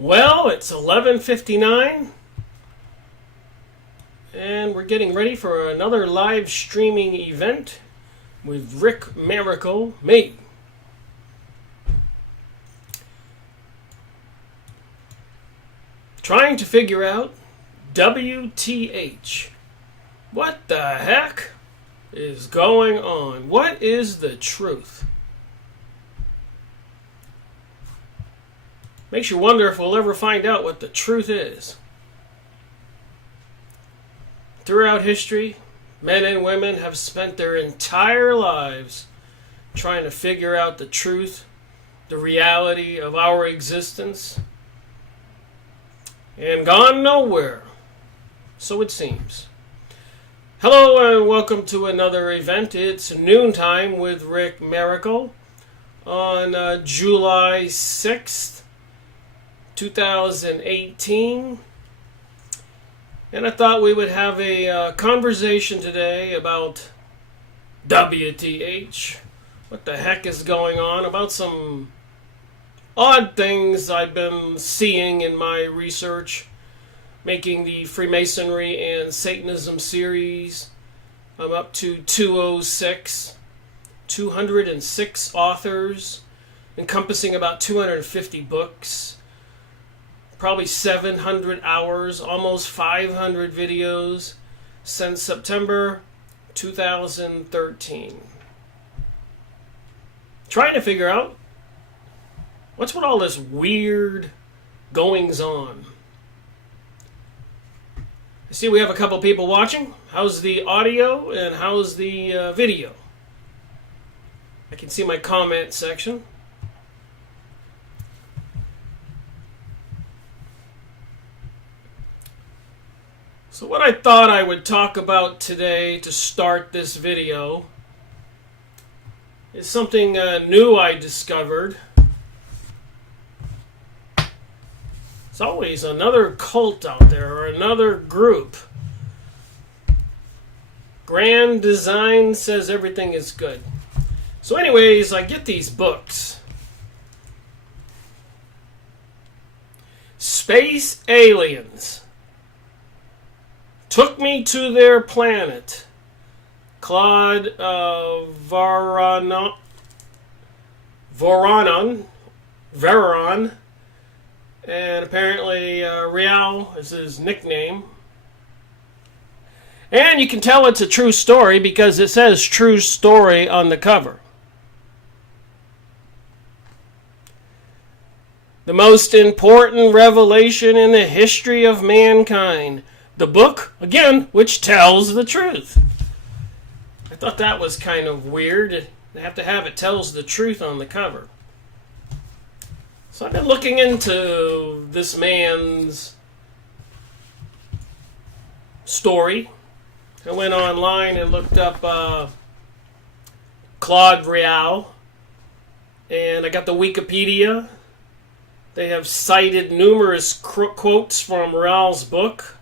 Well, it's 11:59, and we're getting ready for another live streaming event with Rick Miracle, me. Trying to figure out WTH. What the heck is going on? What is the truth? Makes you wonder if we'll ever find out what the truth is. Throughout history, men and women have spent their entire lives trying to figure out the truth, the reality of our existence, and gone nowhere, so it seems. Hello and welcome to another event. It's noontime with Rick Miracle on July 6th. 2018, and I thought we would have a conversation today about WTH, what the heck is going on, about some odd things I've been seeing in my research, making the Freemasonry and Satanism series. I'm up to 206 authors, encompassing about 250 books. Probably 700 hours, almost 500 videos since September 2013. Trying to figure out what's with all this weird goings on. I see we have a couple people watching. How's the audio and how's the video? I can see my comment section. So what I thought I would talk about today to start this video is something new I discovered. There's always another cult out there or another group. Grand Design says everything is good. So anyways, I get these books. Space Aliens took me to their planet. Claude Vorilhon, and apparently Real is his nickname. And you can tell it's a true story because it says true story on the cover. The most important revelation in the history of mankind. The book, again, which tells the truth. I thought that was kind of weird. They have to have it tells the truth on the cover. So I've been looking into this man's story. I went online and looked up Claude Vorilhon, and I got the Wikipedia. They have cited numerous quotes from Real's book.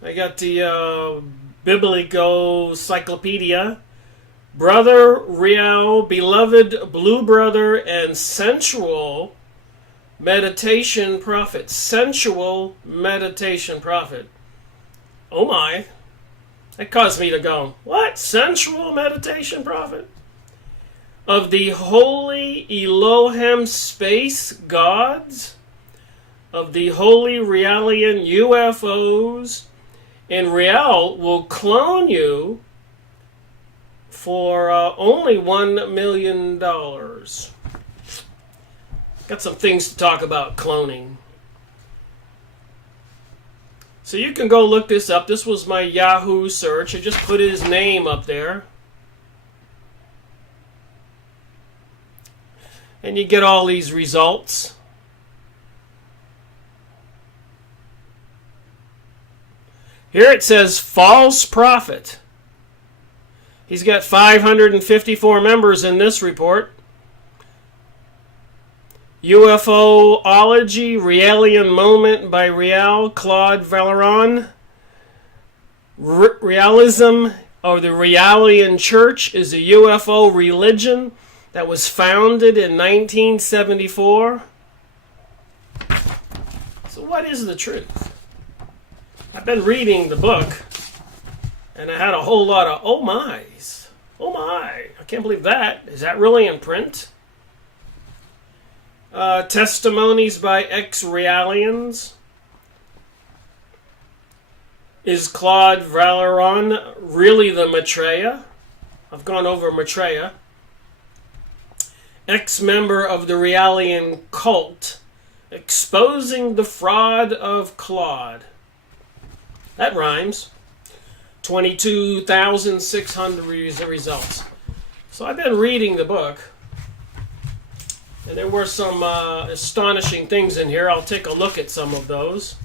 I got the Biblical Encyclopedia. Brother Real, beloved blue brother, and sensual meditation prophet. Sensual meditation prophet. Oh my. That caused me to go, what? Sensual meditation prophet? Of the holy Elohim space gods? Of the holy Realian UFOs? And Real will clone you for only $1 million. Got some things to talk about cloning. So you can go look this up. This was my Yahoo search. I just put his name up there. And you get all these results. Here it says false prophet. He's got 554 members in this report. UFOlogy, Realian Moment by Real, Claude Vorilhon. Realism, or the Realian Church, is a UFO religion that was founded in 1974. what is the truth? I've been reading the book, and I had a whole lot of oh my's. Oh my, I can't believe that. Is that really in print? Testimonies by ex-realians. Is Claude Vorilhon really the Maitreya? I've gone over Maitreya. Ex-member of the Realian cult, exposing the fraud of Claude. That rhymes. 22,600 results. So I've been reading the book, and there were some astonishing things in here. I'll take a look at some of those.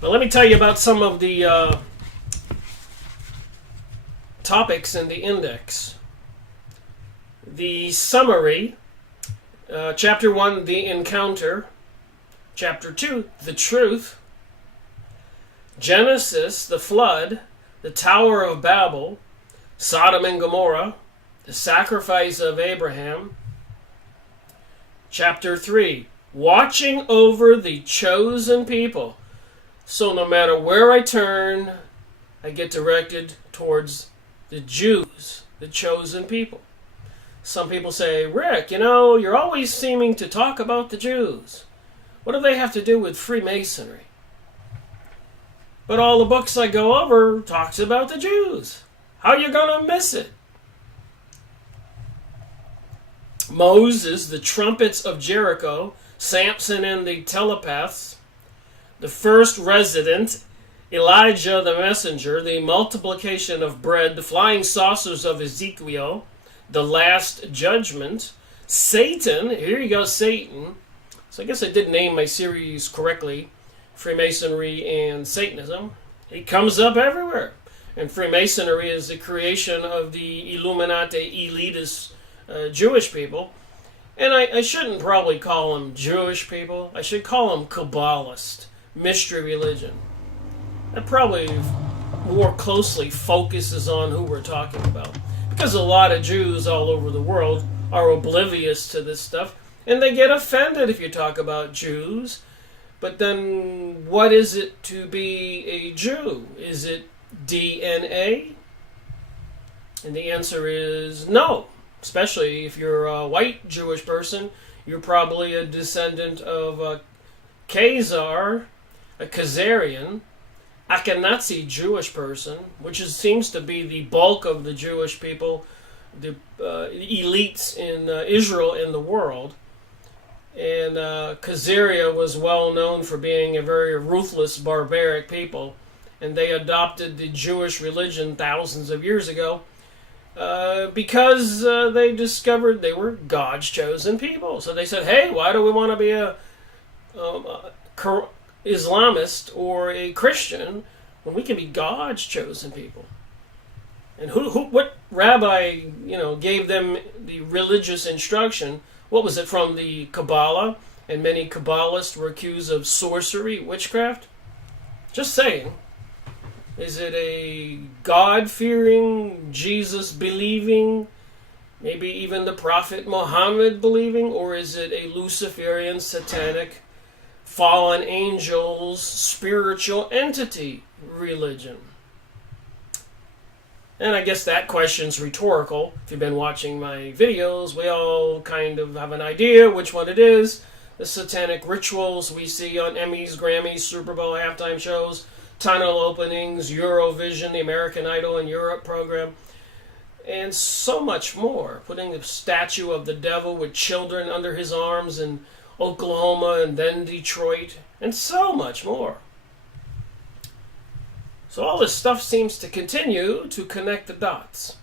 But let me tell you about some of the topics in the index. The summary, Chapter 1, the encounter. Chapter 2, the truth. Genesis, the flood. The Tower of Babel. Sodom and Gomorrah. The sacrifice of Abraham. Chapter 3, watching over the chosen people. So no matter where I turn, I get directed towards the Jews, the chosen people. Some people say, Rick, you're always seeming to talk about the Jews. What do they have to do with Freemasonry? But all the books I go over talks about the Jews. How are you going to miss it? Moses, the trumpets of Jericho, Samson and the telepaths, the first resident, Elijah the messenger, the multiplication of bread, the flying saucers of Ezekiel, the last judgment, Satan, here you go, Satan. So I guess I did name my series correctly, Freemasonry and Satanism. He comes up everywhere. And Freemasonry is the creation of the Illuminati elitist Jewish people. And I shouldn't probably call them Jewish people. I should call them Kabbalist, mystery religion. That probably more closely focuses on who we're talking about. Because a lot of Jews all over the world are oblivious to this stuff, and they get offended if you talk about Jews. But then, what is it to be a Jew? Is it DNA? And the answer is no. Especially if you're a white Jewish person, you're probably a descendant of a Khazar, a Khazarian, Ashkenazi Jewish person, which seems to be the bulk of the Jewish people, the elites in Israel and the world. And Khazaria was well known for being a very ruthless, barbaric people, and they adopted the Jewish religion thousands of years ago because they discovered they were God's chosen people. So they said, hey, why do we want to be a Islamist or a Christian when we can be God's chosen people? And what rabbi, gave them the religious instruction? What was it, from the Kabbalah? And many Kabbalists were accused of sorcery, witchcraft. Just saying. Is it a God-fearing, Jesus-believing, maybe even the Prophet Muhammad believing, or is it a Luciferian, satanic, fallen angels, spiritual entity religion? And I guess that question's rhetorical. If you've been watching my videos, we all kind of have an idea which one it is. The satanic rituals we see on Emmys, Grammys, Super Bowl halftime shows, tunnel openings, Eurovision, the American Idol in Europe program, and so much more. Putting a statue of the devil with children under his arms in Oklahoma and then Detroit, and so much more. So all this stuff seems to continue to connect the dots.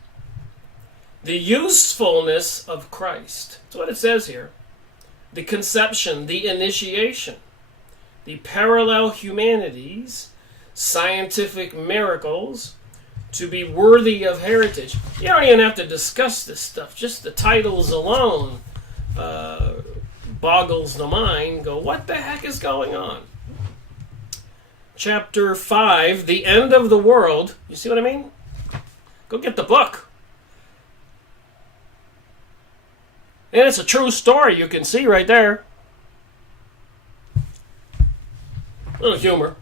The usefulness of Christ. That's what it says here. The conception, the initiation, the parallel humanities, scientific miracles, to be worthy of heritage. You don't even have to discuss this stuff. Just the titles alone boggles the mind. Go, what the heck is going on? Chapter 5, the end of the world. You see what I mean? Go get the book. And it's a true story, you can see right there. little humor.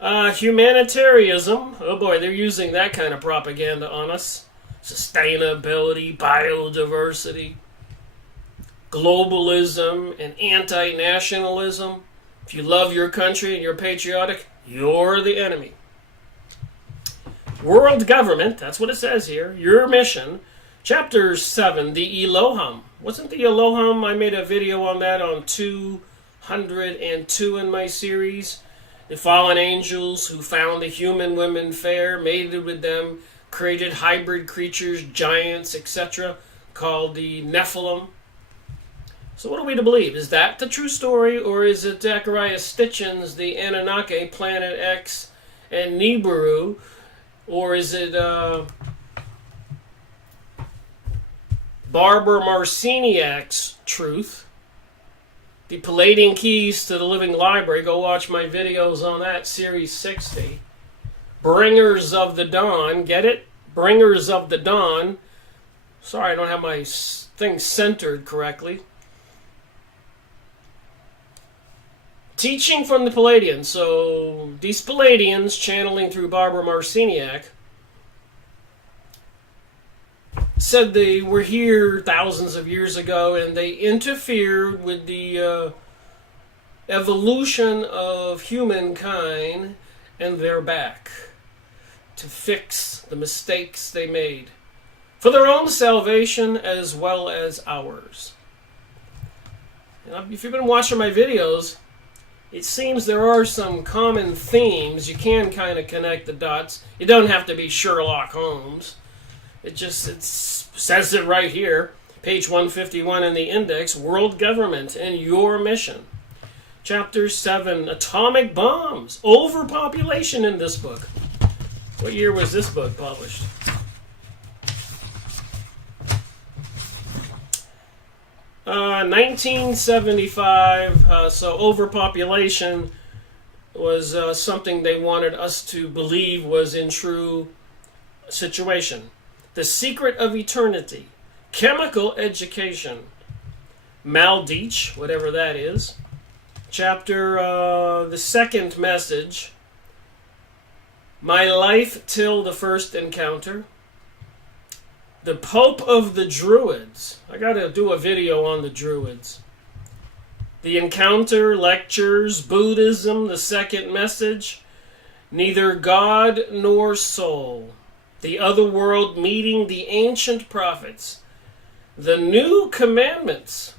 Humanitarianism. Oh boy, they're using that kind of propaganda on us. Sustainability, biodiversity, globalism, and anti-nationalism. If you love your country and you're patriotic, you're the enemy. World government, that's what it says here. Your mission. Chapter 7, the Elohim. Wasn't the Elohim? I made a video on that on 202 in my series. The fallen angels who found the human women fair, mated with them, created hybrid creatures, giants, etc., called the Nephilim. So what are we to believe? Is that the true story, or is it Zechariah Stitchin's The Anunnaki, Planet X, and Nibiru, or is it Barbara Marciniak's truth? The Palladian Keys to the Living Library. Go watch my videos on that, Series 60. Bringers of the Dawn. Get it? Bringers of the Dawn. Sorry, I don't have my thing centered correctly. Teaching from the Palladians. So, these Palladians, channeling through Barbara Marciniak, said they were here thousands of years ago and they interfered with the evolution of humankind, and they're back to fix the mistakes they made for their own salvation as well as ours. If you've been watching my videos, it seems there are some common themes. You can kind of connect the dots. You don't have to be Sherlock Holmes. It says it right here, page 151 in the index, World Government and Your Mission. Chapter 7, Atomic Bombs, Overpopulation in this book. What year was this book published? Uh, 1975, so overpopulation was something they wanted us to believe was in true situation. The Secret of Eternity, Chemical Education, Maldich, whatever that is. Chapter, the second message, My Life Till the First Encounter. The Pope of the Druids. I gotta do a video on the Druids. The Encounter, Lectures, Buddhism, the second message, Neither God nor Soul. The Other World Meeting the Ancient Prophets. The New Commandments.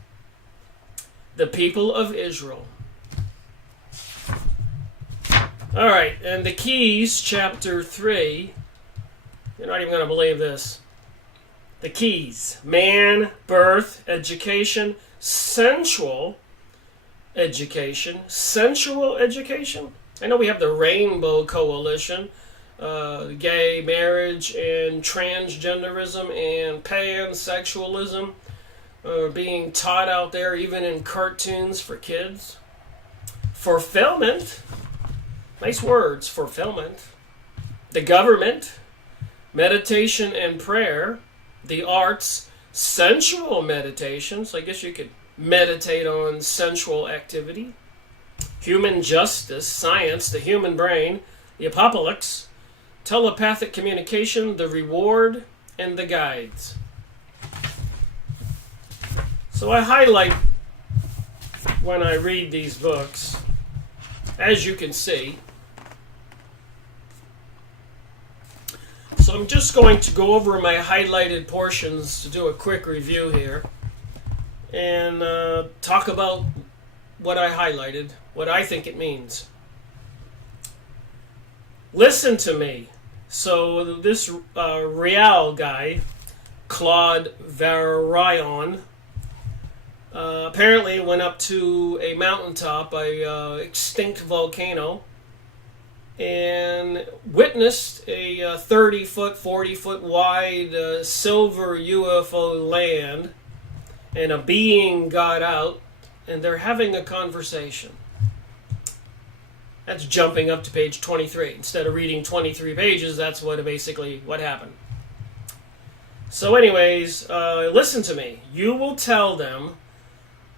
The People of Israel. Alright, and the Keys, Chapter 3. You're not even going to believe this. The Keys. Man, birth, education, sensual education. Sensual education? I know we have the Rainbow Coalition. Gay marriage and transgenderism and pansexualism are being taught out there, even in cartoons for kids. Fulfillment, nice words, fulfillment. The government, meditation and prayer. The arts, sensual meditation, so I guess you could meditate on sensual activity. Human justice, science, the human brain, the apocalypse, telepathic communication, the reward, and the guides. So I highlight when I read these books, as you can see. So I'm just going to go over my highlighted portions to do a quick review here and talk about what I highlighted, what I think it means. Listen to me. So this Real guy, Claude Vorilhon, apparently went up to a mountaintop, a extinct volcano, and witnessed a 30-foot, 40-foot wide silver UFO land, and a being got out, and they're having a conversation. That's jumping up to page 23. Instead of reading 23 pages, that's what happened. So anyways, listen to me. You will tell them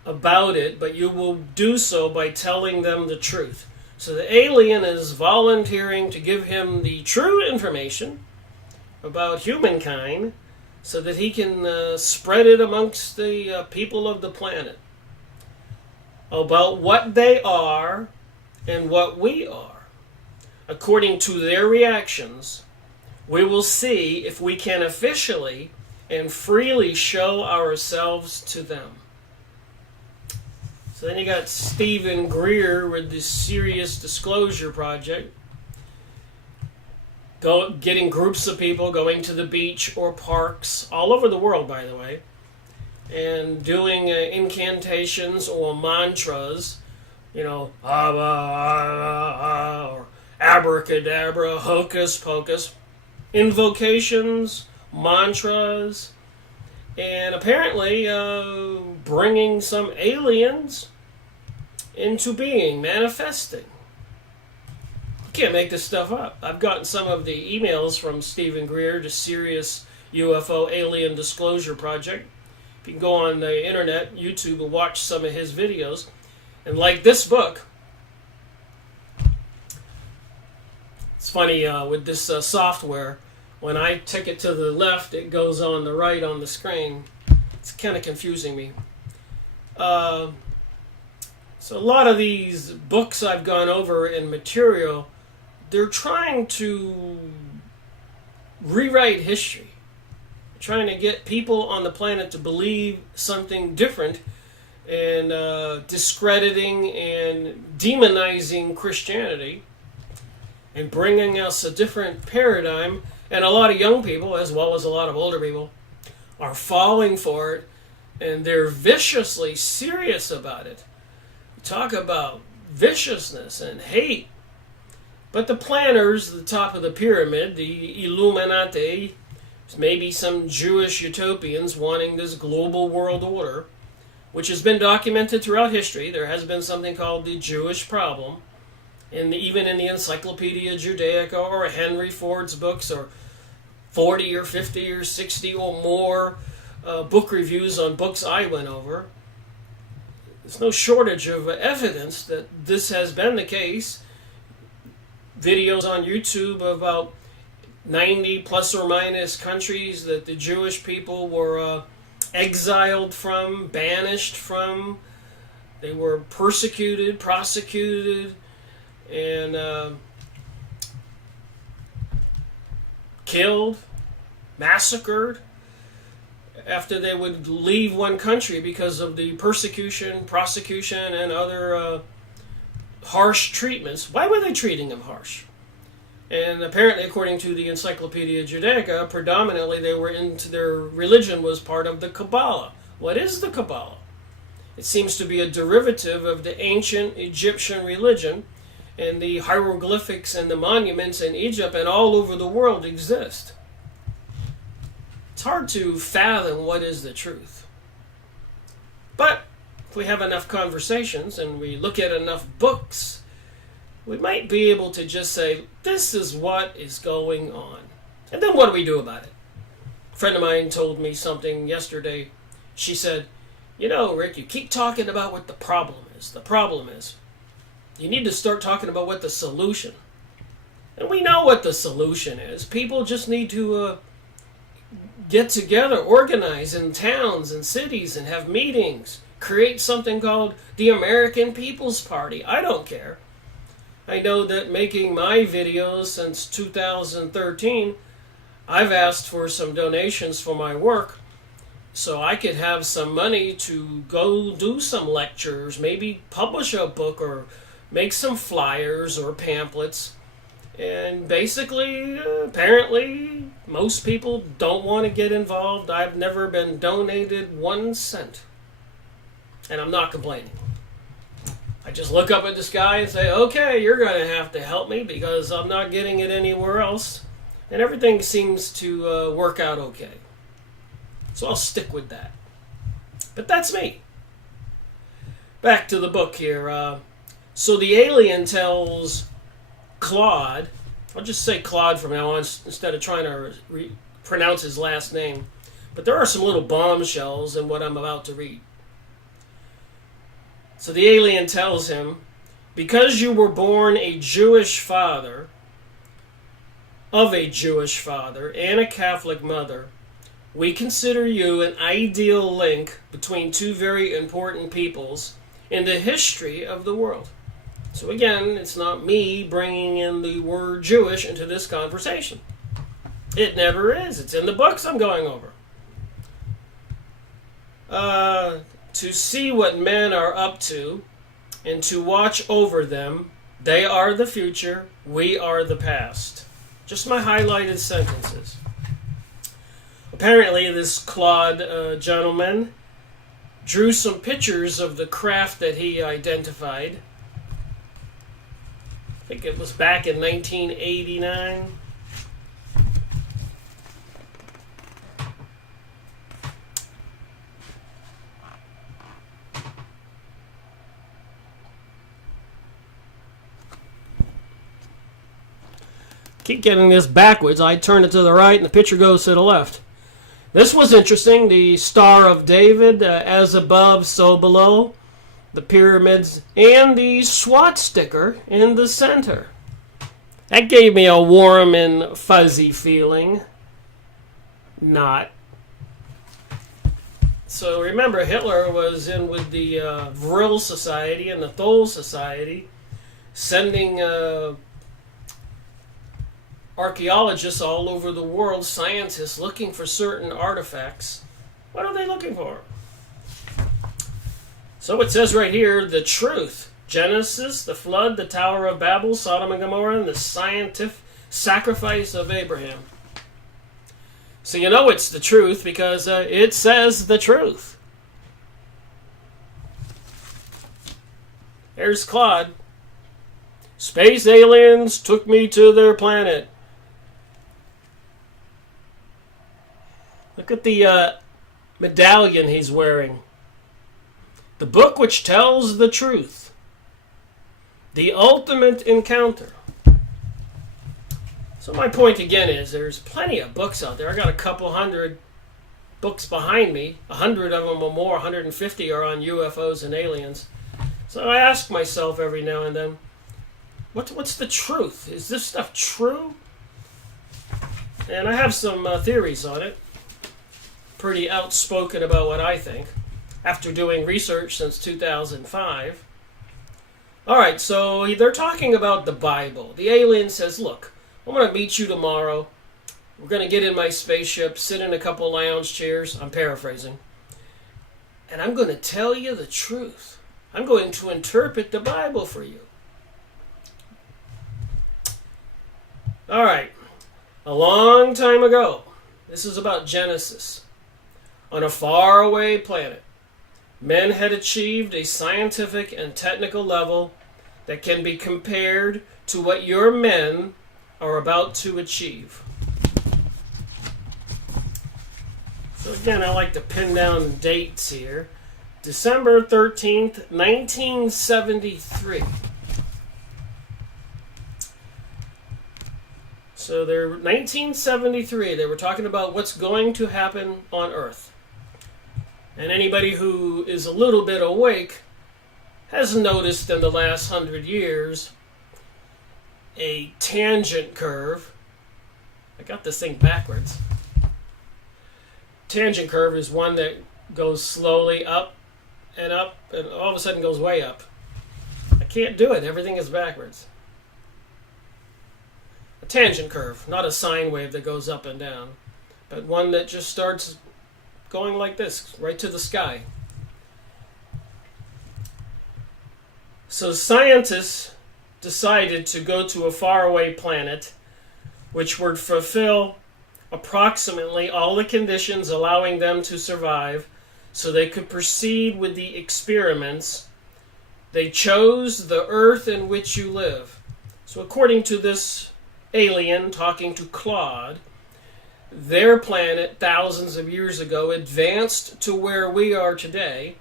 about it, but you will do so by telling them the truth. So the alien is volunteering to give him the true information about humankind so that he can spread it amongst the people of the planet about what they are and what we are. According to their reactions, we will see if we can officially and freely show ourselves to them. So then you got Stephen Greer with the Serious Disclosure Project, getting groups of people going to the beach or parks, all over the world, by the way, and doing incantations or mantras, or abracadabra, hocus pocus, invocations, mantras, and apparently bringing some aliens into being, manifesting. You can't make this stuff up. I've gotten some of the emails from Stephen Greer, the Serious UFO Alien Disclosure Project. You can go on the internet, YouTube, and watch some of his videos. And like this book, it's funny with this software, when I tick it to the left, it goes on the right on the screen. It's kind of confusing me. So a lot of these books I've gone over in material, they're trying to rewrite history. They're trying to get people on the planet to believe something different, and discrediting and demonizing Christianity and bringing us a different paradigm. And a lot of young people, as well as a lot of older people, are falling for it, and they're viciously serious about it. Talk about viciousness and hate. But the planners, the top of the pyramid, the Illuminati, maybe some Jewish utopians wanting this global world order, which has been documented throughout history. There has been something called the Jewish problem, even in the Encyclopedia Judaica or Henry Ford's books, or 40 or 50 or 60 or more book reviews on books I went over. There's no shortage of evidence that this has been the case. Videos on YouTube about 90 plus or minus countries that the Jewish people were exiled from, banished from. They were persecuted, prosecuted, and killed, massacred after they would leave one country because of the persecution, prosecution, and other harsh treatments. Why were they treating them harsh? And apparently, according to the Encyclopedia Judaica, predominantly they were into their religion was part of the Kabbalah. What is the Kabbalah? It seems to be a derivative of the ancient Egyptian religion, and the hieroglyphics and the monuments in Egypt and all over the world exist. It's hard to fathom what is the truth. But if we have enough conversations and we look at enough books, we might be able to just say, this is what is going on. And then what do we do about it? A friend of mine told me something yesterday. She said, Rick, you keep talking about what the problem is. The problem is, you need to start talking about what the solution. And we know what the solution is. People just need to get together, organize in towns and cities and have meetings. Create something called the American People's Party. I don't care. I know that making my videos since 2013, I've asked for some donations for my work so I could have some money to go do some lectures, maybe publish a book or make some flyers or pamphlets. And basically, apparently, most people don't want to get involved. I've never been donated 1 cent. And I'm not complaining. I just look up at the sky and say, okay, you're going to have to help me because I'm not getting it anywhere else. And everything seems to work out okay. So I'll stick with that. But that's me. Back to the book here. So the alien tells Claude, I'll just say Claude from now on instead of trying to pronounce his last name. But there are some little bombshells in what I'm about to read. So the alien tells him, because you were born a Jewish father, of a Jewish father and a Catholic mother, we consider you an ideal link between two very important peoples in the history of the world. So again, it's not me bringing in the word Jewish into this conversation. It never is. It's in the books I'm going over. To see what men are up to and to watch over them. They are the future. We are the past. Just my highlighted sentences. Apparently, this Claude gentleman drew some pictures of the craft that he identified. I think it was back in 1989. Keep getting this backwards. I turn it to the right and the picture goes to the left. This was interesting. The Star of David, as above, so below. The pyramids and the SWAT sticker in the center. That gave me a warm and fuzzy feeling. Not. So remember, Hitler was in with the Vril Society and the Thol Society, sending archaeologists all over the world, scientists looking for certain artifacts. What are they looking for? So it says right here, the truth. Genesis, the flood, the Tower of Babel, Sodom and Gomorrah, and the scientific sacrifice of Abraham. So you know it's the truth because it says the truth. There's Claude. Space aliens took me to their planet. Look at the medallion he's wearing. The book which tells the truth. The ultimate encounter. So my point again is there's plenty of books out there. I got a couple hundred books behind me. 100 of them or more, 150 are on UFOs and aliens. So I ask myself every now and then, what's the truth? Is this stuff true? And I have some theories on it. Pretty outspoken about what I think after doing research since 2005. Alright, so they're talking about the Bible. The alien says, look, I'm going to meet you tomorrow. We're going to get in my spaceship, sit in a couple lounge chairs. I'm paraphrasing. And I'm going to tell you the truth. I'm going to interpret the Bible for you. Alright, a long time ago, this is about Genesis. On a faraway planet, men had achieved a scientific and technical level that can be compared to what your men are about to achieve. So again, I like to pin down dates here. December 13th, 1973. So they're 1973. They were talking about what's going to happen on Earth. And anybody who is a little bit awake has noticed in the last 100 years a tangent curve. I got this thing backwards. Tangent curve is one that goes slowly up and all of a sudden goes way up. I can't do it. Everything is backwards. A tangent curve, not a sine wave that goes up and down, but one that just starts going like this, right to the sky. So scientists decided to go to a faraway planet which would fulfill approximately all the conditions allowing them to survive so they could proceed with the experiments. They chose the Earth in which you live. So according to this alien talking to Claude, their planet, thousands of years ago, advanced to where we are today,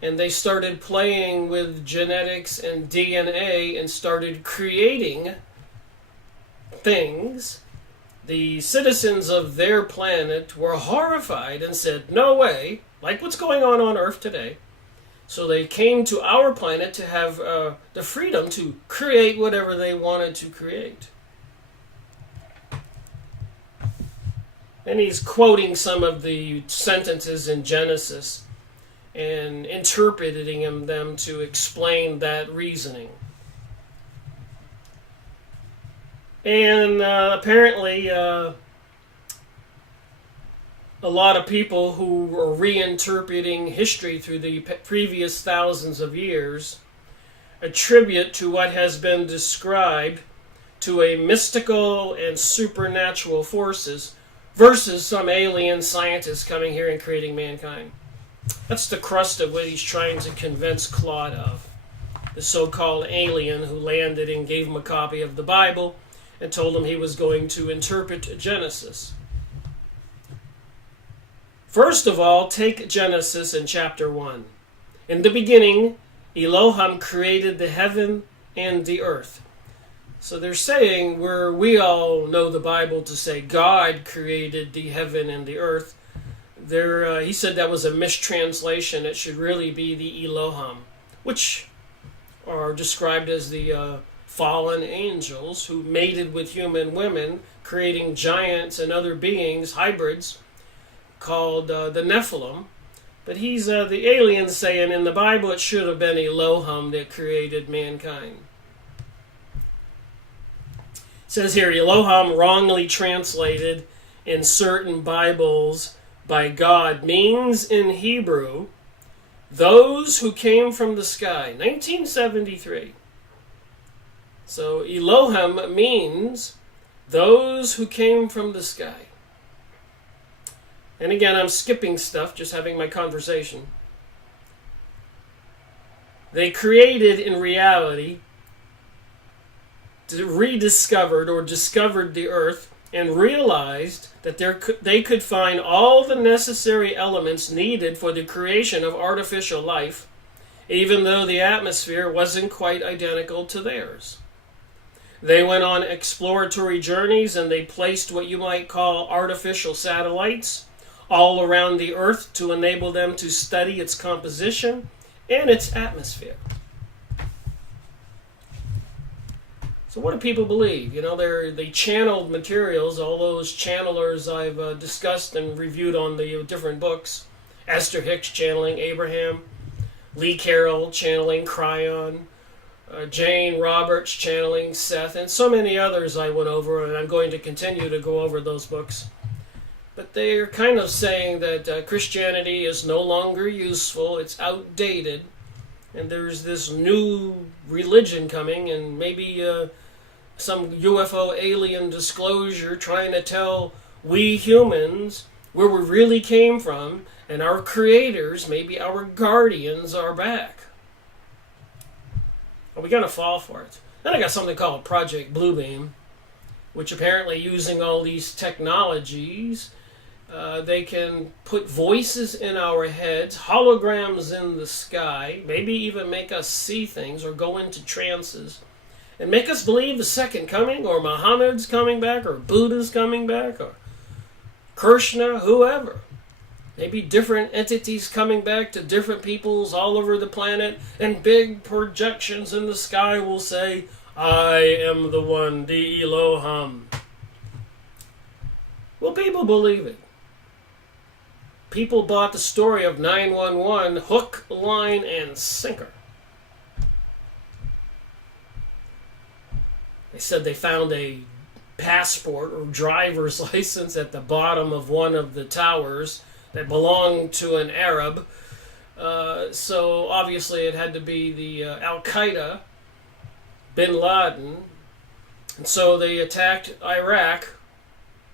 and they started playing with genetics and DNA and started creating things. The citizens of their planet were horrified and said, no way, like what's going on Earth today, So they came to our planet to have the freedom to create whatever they wanted to create. And he's quoting some of the sentences in Genesis and interpreting them to explain that reasoning. And apparently a lot of people who are reinterpreting history through the previous thousands of years attribute to what has been described to a mystical and supernatural forces versus some alien scientists coming here and creating mankind. That's the crust of what he's trying to convince Claude of. The so-called alien who landed and gave him a copy of the Bible and told him he was going to interpret Genesis. First of all, take Genesis in chapter 1. In the beginning, Elohim created the heaven and the earth. So they're saying, where we all know the Bible to say God created the heaven and the earth, he said that was a mistranslation. It should really be the Elohim, which are described as the fallen angels who mated with human women, creating giants and other beings, hybrids, called the Nephilim. But he's the alien saying in the Bible it should have been Elohim that created mankind. It says here, Elohim, wrongly translated in certain Bibles by God, means in Hebrew, those who came from the sky. 1973. So Elohim means those who came from the sky. And again, I'm skipping stuff, just having my conversation. They created, in reality, rediscovered or discovered the earth and realized that they could find all the necessary elements needed for the creation of artificial life, even though the atmosphere wasn't quite identical to theirs. They went on exploratory journeys and they placed what you might call artificial satellites all around the earth to enable them to study its composition and its atmosphere. So what do people believe? You know, they channeled materials, all those channelers I've discussed and reviewed on the different books. Esther Hicks channeling Abraham, Lee Carroll channeling Cryon, Jane Roberts channeling Seth, and so many others I went over, and I'm going to continue to go over those books. But they're kind of saying that Christianity is no longer useful, it's outdated, and there's this new religion coming, and maybe some UFO alien disclosure trying to tell we humans where we really came from, and our creators, maybe our guardians, are back. Are we going to fall for it? Then I got something called Project Bluebeam, which apparently using all these technologies, they can put voices in our heads, holograms in the sky, maybe even make us see things or go into trances, and make us believe the second coming, or Muhammad's coming back, or Buddha's coming back, or Krishna, whoever. Maybe different entities coming back to different peoples all over the planet, and big projections in the sky will say, I am the one, the Elohim. Will people believe it? People bought the story of 911 hook, line, and sinker. They said they found a passport or driver's license at the bottom of one of the towers that belonged to an Arab. So obviously it had to be the Al-Qaeda, bin Laden. And so they attacked Iraq,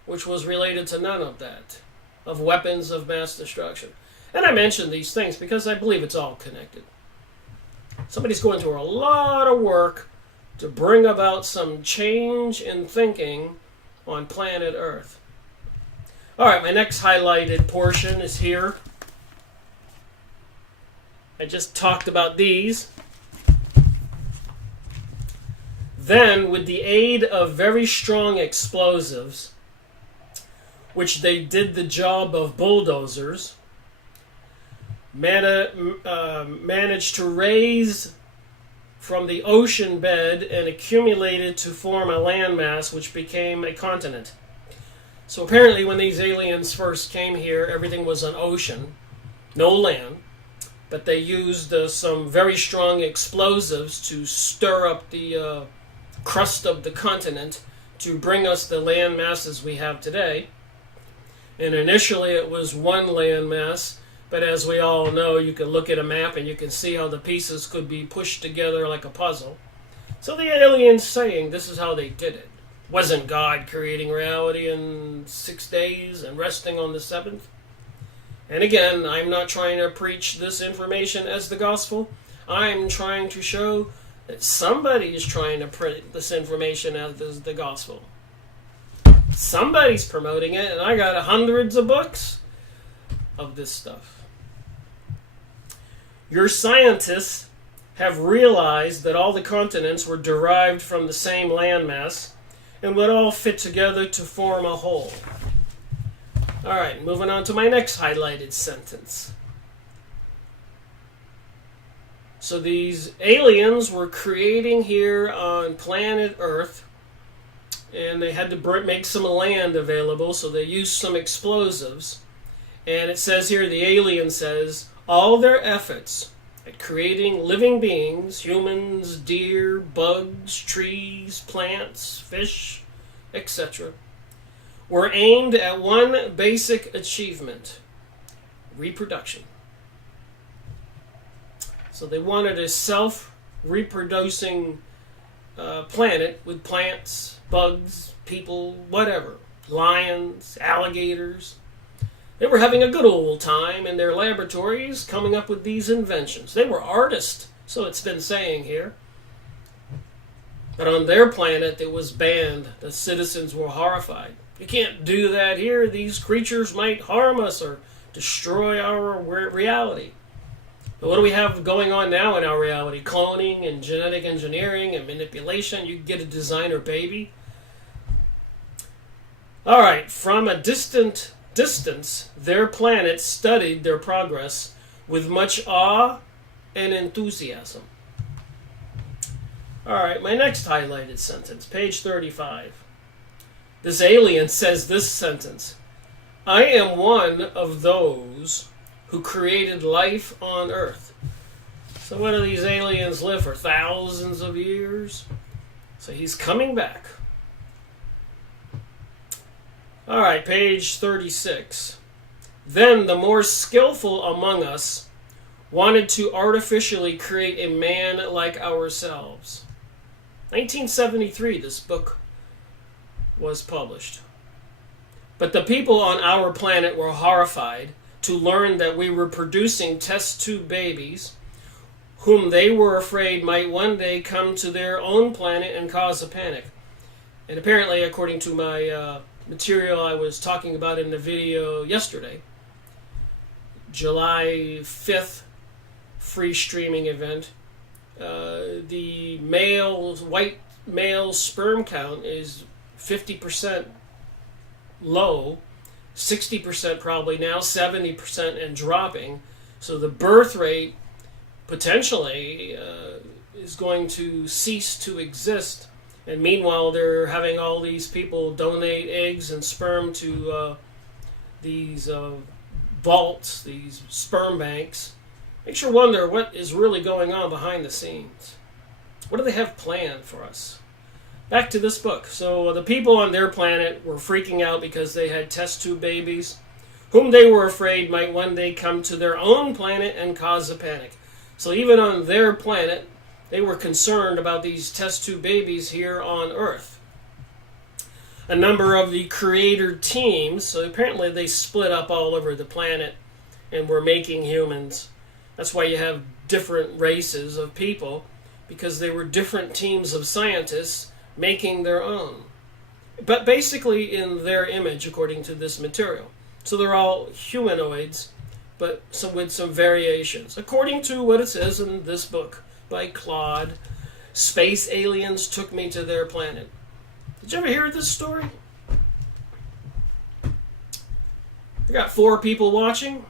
which was related to none of that, of weapons of mass destruction. And I mention these things because I believe it's all connected. Somebody's going through a lot of work to bring about some change in thinking on planet Earth. All right, my next highlighted portion is here. I just talked about these. Then, with the aid of very strong explosives, which they did the job of bulldozers, managed to raise from the ocean bed and accumulated to form a landmass which became a continent. So apparently when these aliens first came here, everything was an ocean, no land, but they used some very strong explosives to stir up the crust of the continent to bring us the land masses we have today. And initially it was one land mass, but as we all know, you can look at a map and you can see how the pieces could be pushed together like a puzzle. So the aliens saying this is how they did it. Wasn't God creating reality in 6 days and resting on the seventh? And again, I'm not trying to preach this information as the gospel. I'm trying to show that somebody is trying to print this information as the gospel. Somebody's promoting it, and I got hundreds of books of this stuff. Your scientists have realized that all the continents were derived from the same landmass and would all fit together to form a whole. Alright, moving on to my next highlighted sentence. So these aliens were creating here on planet Earth, and they had to make some land available, so they used some explosives. And it says here, the alien says, all their efforts at creating living beings, humans, deer, bugs, trees, plants, fish, etc., were aimed at one basic achievement: reproduction. So they wanted a self-reproducing planet with plants, bugs, people, whatever, lions, alligators. They were having a good old time in their laboratories coming up with these inventions. They were artists, so it's been saying here. But on their planet, it was banned. The citizens were horrified. You can't do that here. These creatures might harm us or destroy our reality. But what do we have going on now in our reality? Cloning and genetic engineering and manipulation. You can get a designer baby. All right, from a distant distance, their planet studied their progress with much awe and enthusiasm. All right, my next highlighted sentence, page 35. This alien says this sentence: I am one of those who created life on Earth. So what do these aliens live for? Thousands of years? So he's coming back. All right, page 36. Then the more skillful among us wanted to artificially create a man like ourselves. 1973, this book was published. But the people on our planet were horrified to learn that we were producing test tube babies whom they were afraid might one day come to their own planet and cause a panic. And apparently, according to my material I was talking about in the video yesterday, July 5th free streaming event, the white male sperm count is 50% low, 60% probably now, 70% and dropping. So the birth rate potentially is going to cease to exist. And meanwhile, they're having all these people donate eggs and sperm to these vaults, these sperm banks. Makes you wonder what is really going on behind the scenes. What do they have planned for us? Back to this book. So the people on their planet were freaking out because they had test tube babies, whom they were afraid might one day come to their own planet and cause a panic. So even on their planet, they were concerned about these test tube babies here on Earth. A number of the creator teams, so apparently they split up all over the planet and were making humans. That's why you have different races of people, because they were different teams of scientists making their own. But basically in their image, according to this material. So they're all humanoids, but with some variations. According to what it says in this book by Claude, space aliens took me to their planet. Did you ever hear this story? I got 4 people watching.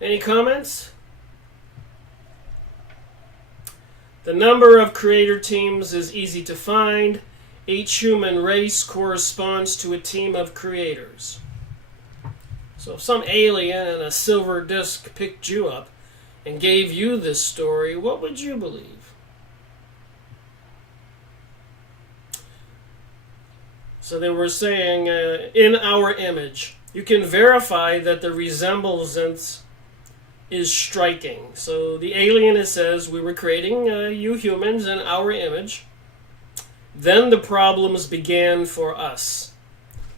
Any comments? The number of creator teams is easy to find. Each human race corresponds to a team of creators. So if some alien in a silver disc picked you up and gave you this story, what would you believe? So they were saying, in our image. You can verify that the resemblance is striking. So the alien, it says, we were creating you humans in our image. Then the problems began for us.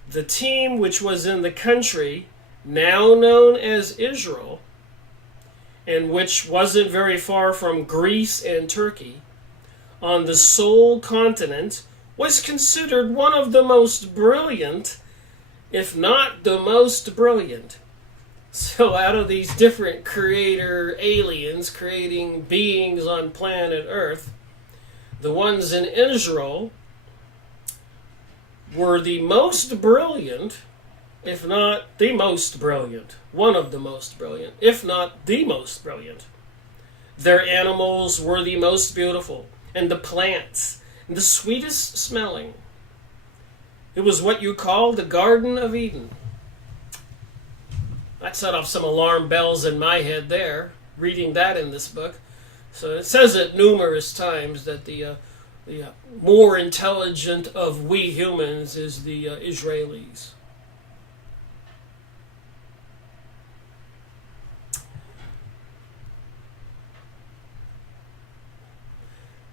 The team which was in the country, now known as Israel, and which wasn't very far from Greece and Turkey, on the sole continent, was considered one of the most brilliant, if not the most brilliant. So out of these different creator aliens creating beings on planet Earth, the ones in Israel were the most brilliant, if not the most brilliant. One of the most brilliant, if not the most brilliant. Their animals were the most beautiful, and the plants, the sweetest smelling. It was what you call the Garden of Eden. That set off some alarm bells in my head there, reading that in this book. So it says it numerous times that the more intelligent of we humans is the Israelis.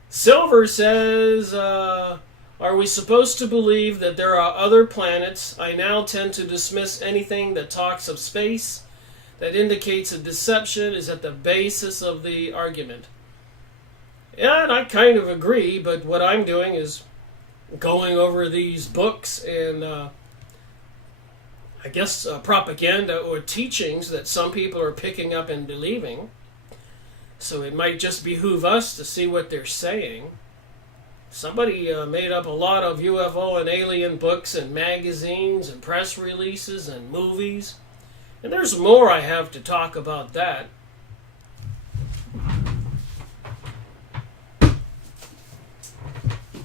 Silver says, are we supposed to believe that there are other planets? I now tend to dismiss anything that talks of space, that indicates a deception, is at the basis of the argument. Yeah, and I kind of agree, but what I'm doing is going over these books and I guess propaganda or teachings that some people are picking up and believing. So it might just behoove us to see what they're saying. Somebody made up a lot of UFO and alien books and magazines and press releases and movies. And there's more I have to talk about that.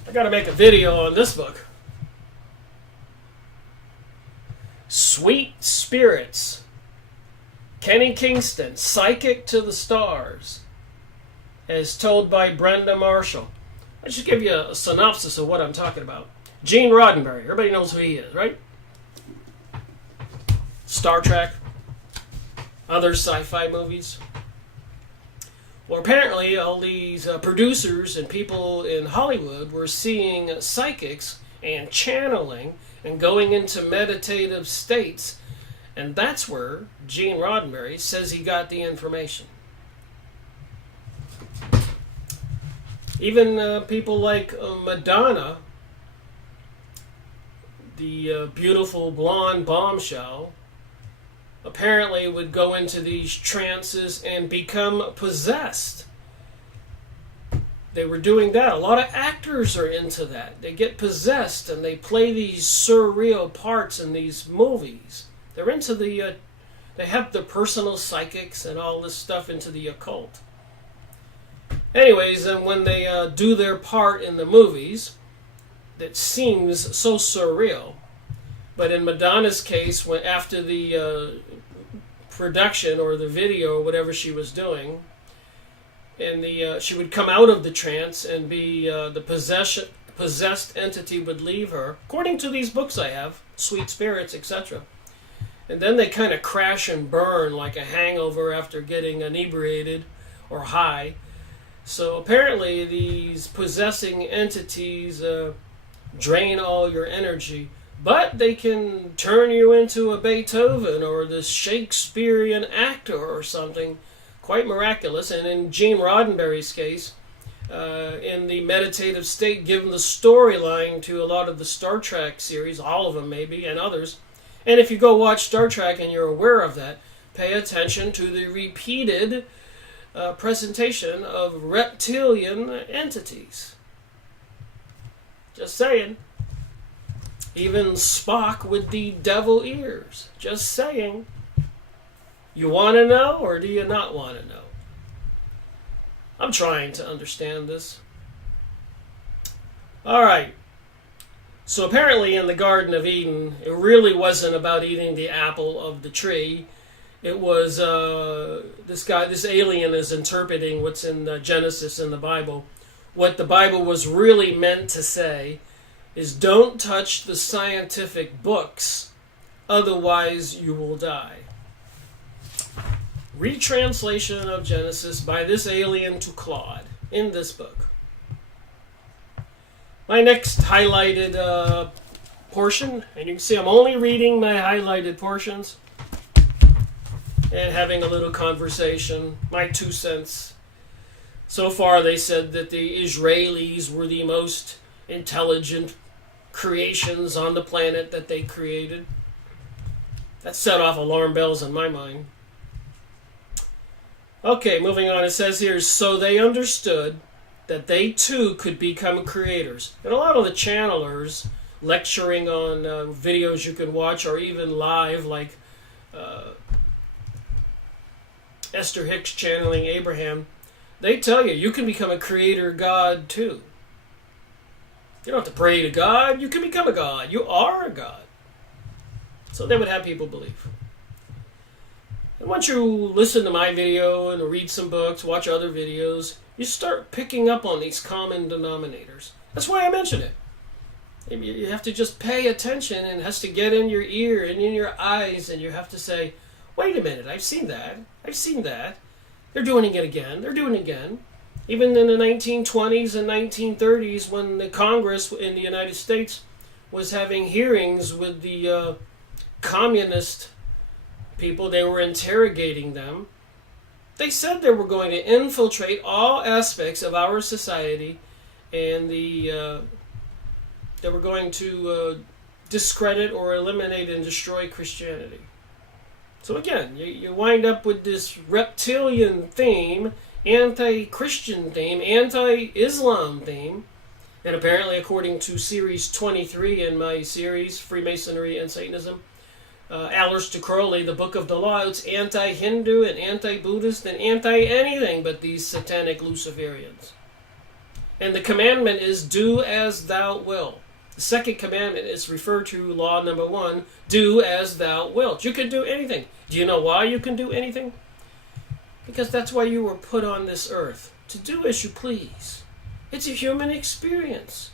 I got to make a video on this book. Sweet Spirits. Kenny Kingston, Psychic to the Stars, as told by Brenda Marshall. I'll just give you a synopsis of what I'm talking about. Gene Roddenberry. Everybody knows who he is, right? Star Trek. Other sci-fi movies. Well, apparently all these producers and people in Hollywood were seeing psychics and channeling and going into meditative states. And that's where Gene Roddenberry says he got the information. Even people like Madonna, the beautiful blonde bombshell, apparently would go into these trances and become possessed. They were doing that. A lot of actors are into that. They get possessed and they play these surreal parts in these movies. They're into the, they have the personal psychics and all this stuff into the occult. Anyways, and when they do their part in the movies, that seems so surreal. But in Madonna's case, when after the production or the video or whatever she was doing, and she would come out of the trance and be the possessed entity would leave her, according to these books I have, Sweet Spirits, etc. And then they kind of crash and burn like a hangover after getting inebriated or high. So apparently these possessing entities drain all your energy, but they can turn you into a Beethoven or this Shakespearean actor or something quite miraculous. And in Gene Roddenberry's case, in the meditative state, given the storyline to a lot of the Star Trek series, all of them maybe, and others. And if you go watch Star Trek and you're aware of that, pay attention to the repeated presentation of reptilian entities. Just saying. Even Spock with the devil ears. Just saying. You want to know or do you not want to know? I'm trying to understand this. All right. So apparently in the Garden of Eden, it really wasn't about eating the apple of the tree. It was this alien is interpreting what's in Genesis in the Bible. What the Bible was really meant to say is don't touch the scientific books, otherwise you will die. Retranslation of Genesis by this alien to Claude in this book. My next highlighted portion, and you can see I'm only reading my highlighted portions and having a little conversation, my 2 cents. So far they said that the Israelis were the most intelligent creations on the planet that they created. That set off alarm bells in my mind. Okay, moving on. It says here, so they understood that they too could become creators. And a lot of the channelers lecturing on videos you can watch or even live, like Esther Hicks channeling Abraham, they tell you can become a creator god too. You don't have to pray to God. You can become a god. You are a god. So they would have people believe. And once you listen to my video and read some books, watch other videos, you start picking up on these common denominators. That's why I mention it. You have to just pay attention, and it has to get in your ear and in your eyes, and you have to say, wait a minute, I've seen that. I've seen that. They're doing it again. They're doing it again. Even in the 1920s and 1930s, when the Congress in the United States was having hearings with the communist people, they were interrogating them. They said they were going to infiltrate all aspects of our society, and they were going to discredit or eliminate and destroy Christianity. So again, you wind up with this reptilian theme, anti-Christian theme, anti-Islam theme, and apparently according to series 23 in my series, Freemasonry and Satanism, Aleister Crowley, the Book of the Law, it's anti-Hindu and anti-Buddhist and anti-anything but these satanic Luciferians. And the commandment is do as thou wilt. The second commandment is referred to law number 1, do as thou wilt. You can do anything. Do you know why you can do anything? Because that's why you were put on this earth, to do as you please. It's a human experience.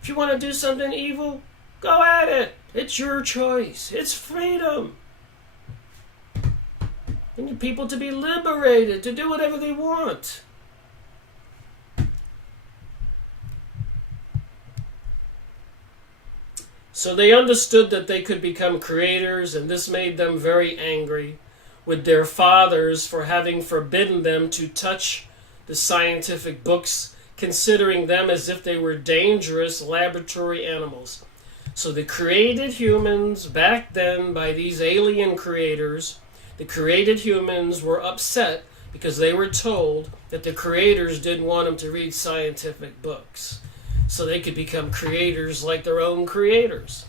If you want to do something evil, go at it. It's your choice. It's freedom. You need people to be liberated, to do whatever they want. So they understood that they could become creators, and this made them very angry with their fathers for having forbidden them to touch the scientific books, considering them as if they were dangerous laboratory animals. So the created humans back then by these alien creators, the created humans were upset because they were told that the creators didn't want them to read scientific books, so they could become creators like their own creators.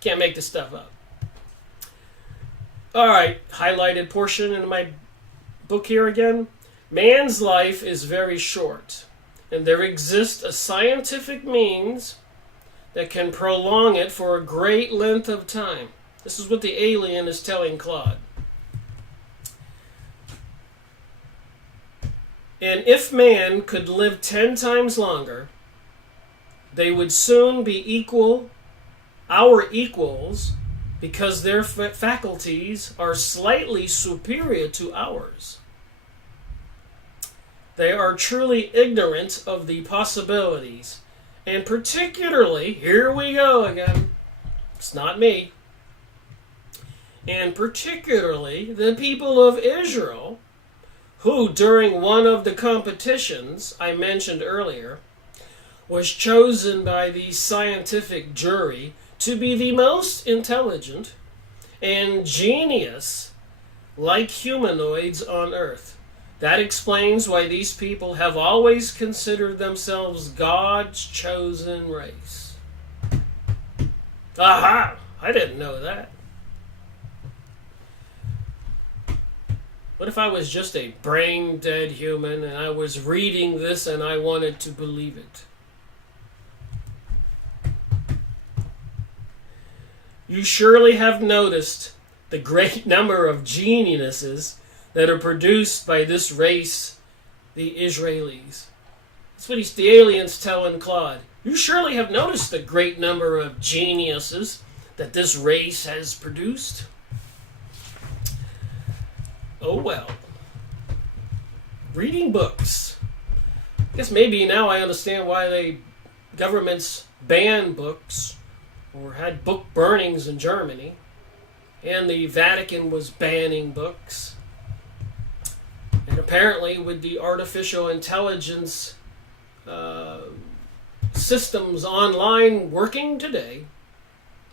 Can't make this stuff up. All right, highlighted portion in my book here again. Man's life is very short, and there exists a scientific means that can prolong it for a great length of time. This is what the alien is telling Claude. And if man could live 10 times longer, they would soon be our equals, because their faculties are slightly superior to ours. They are truly ignorant of the possibilities, and particularly, here we go again, it's not me, and particularly the people of Israel, who during one of the competitions I mentioned earlier was chosen by the scientific jury to be the most intelligent and genius like humanoids on earth. That explains why these people have always considered themselves God's chosen race. Aha! I didn't know that. What if I was just a brain-dead human and I was reading this and I wanted to believe it? You surely have noticed the great number of geniuses that are produced by this race, the Israelis. That's what the alien's telling Claude. You surely have noticed the great number of geniuses that this race has produced. Oh well. Reading books. I guess maybe now I understand why governments banned books or had book burnings in Germany, and the Vatican was banning books. And apparently with the artificial intelligence systems online working today,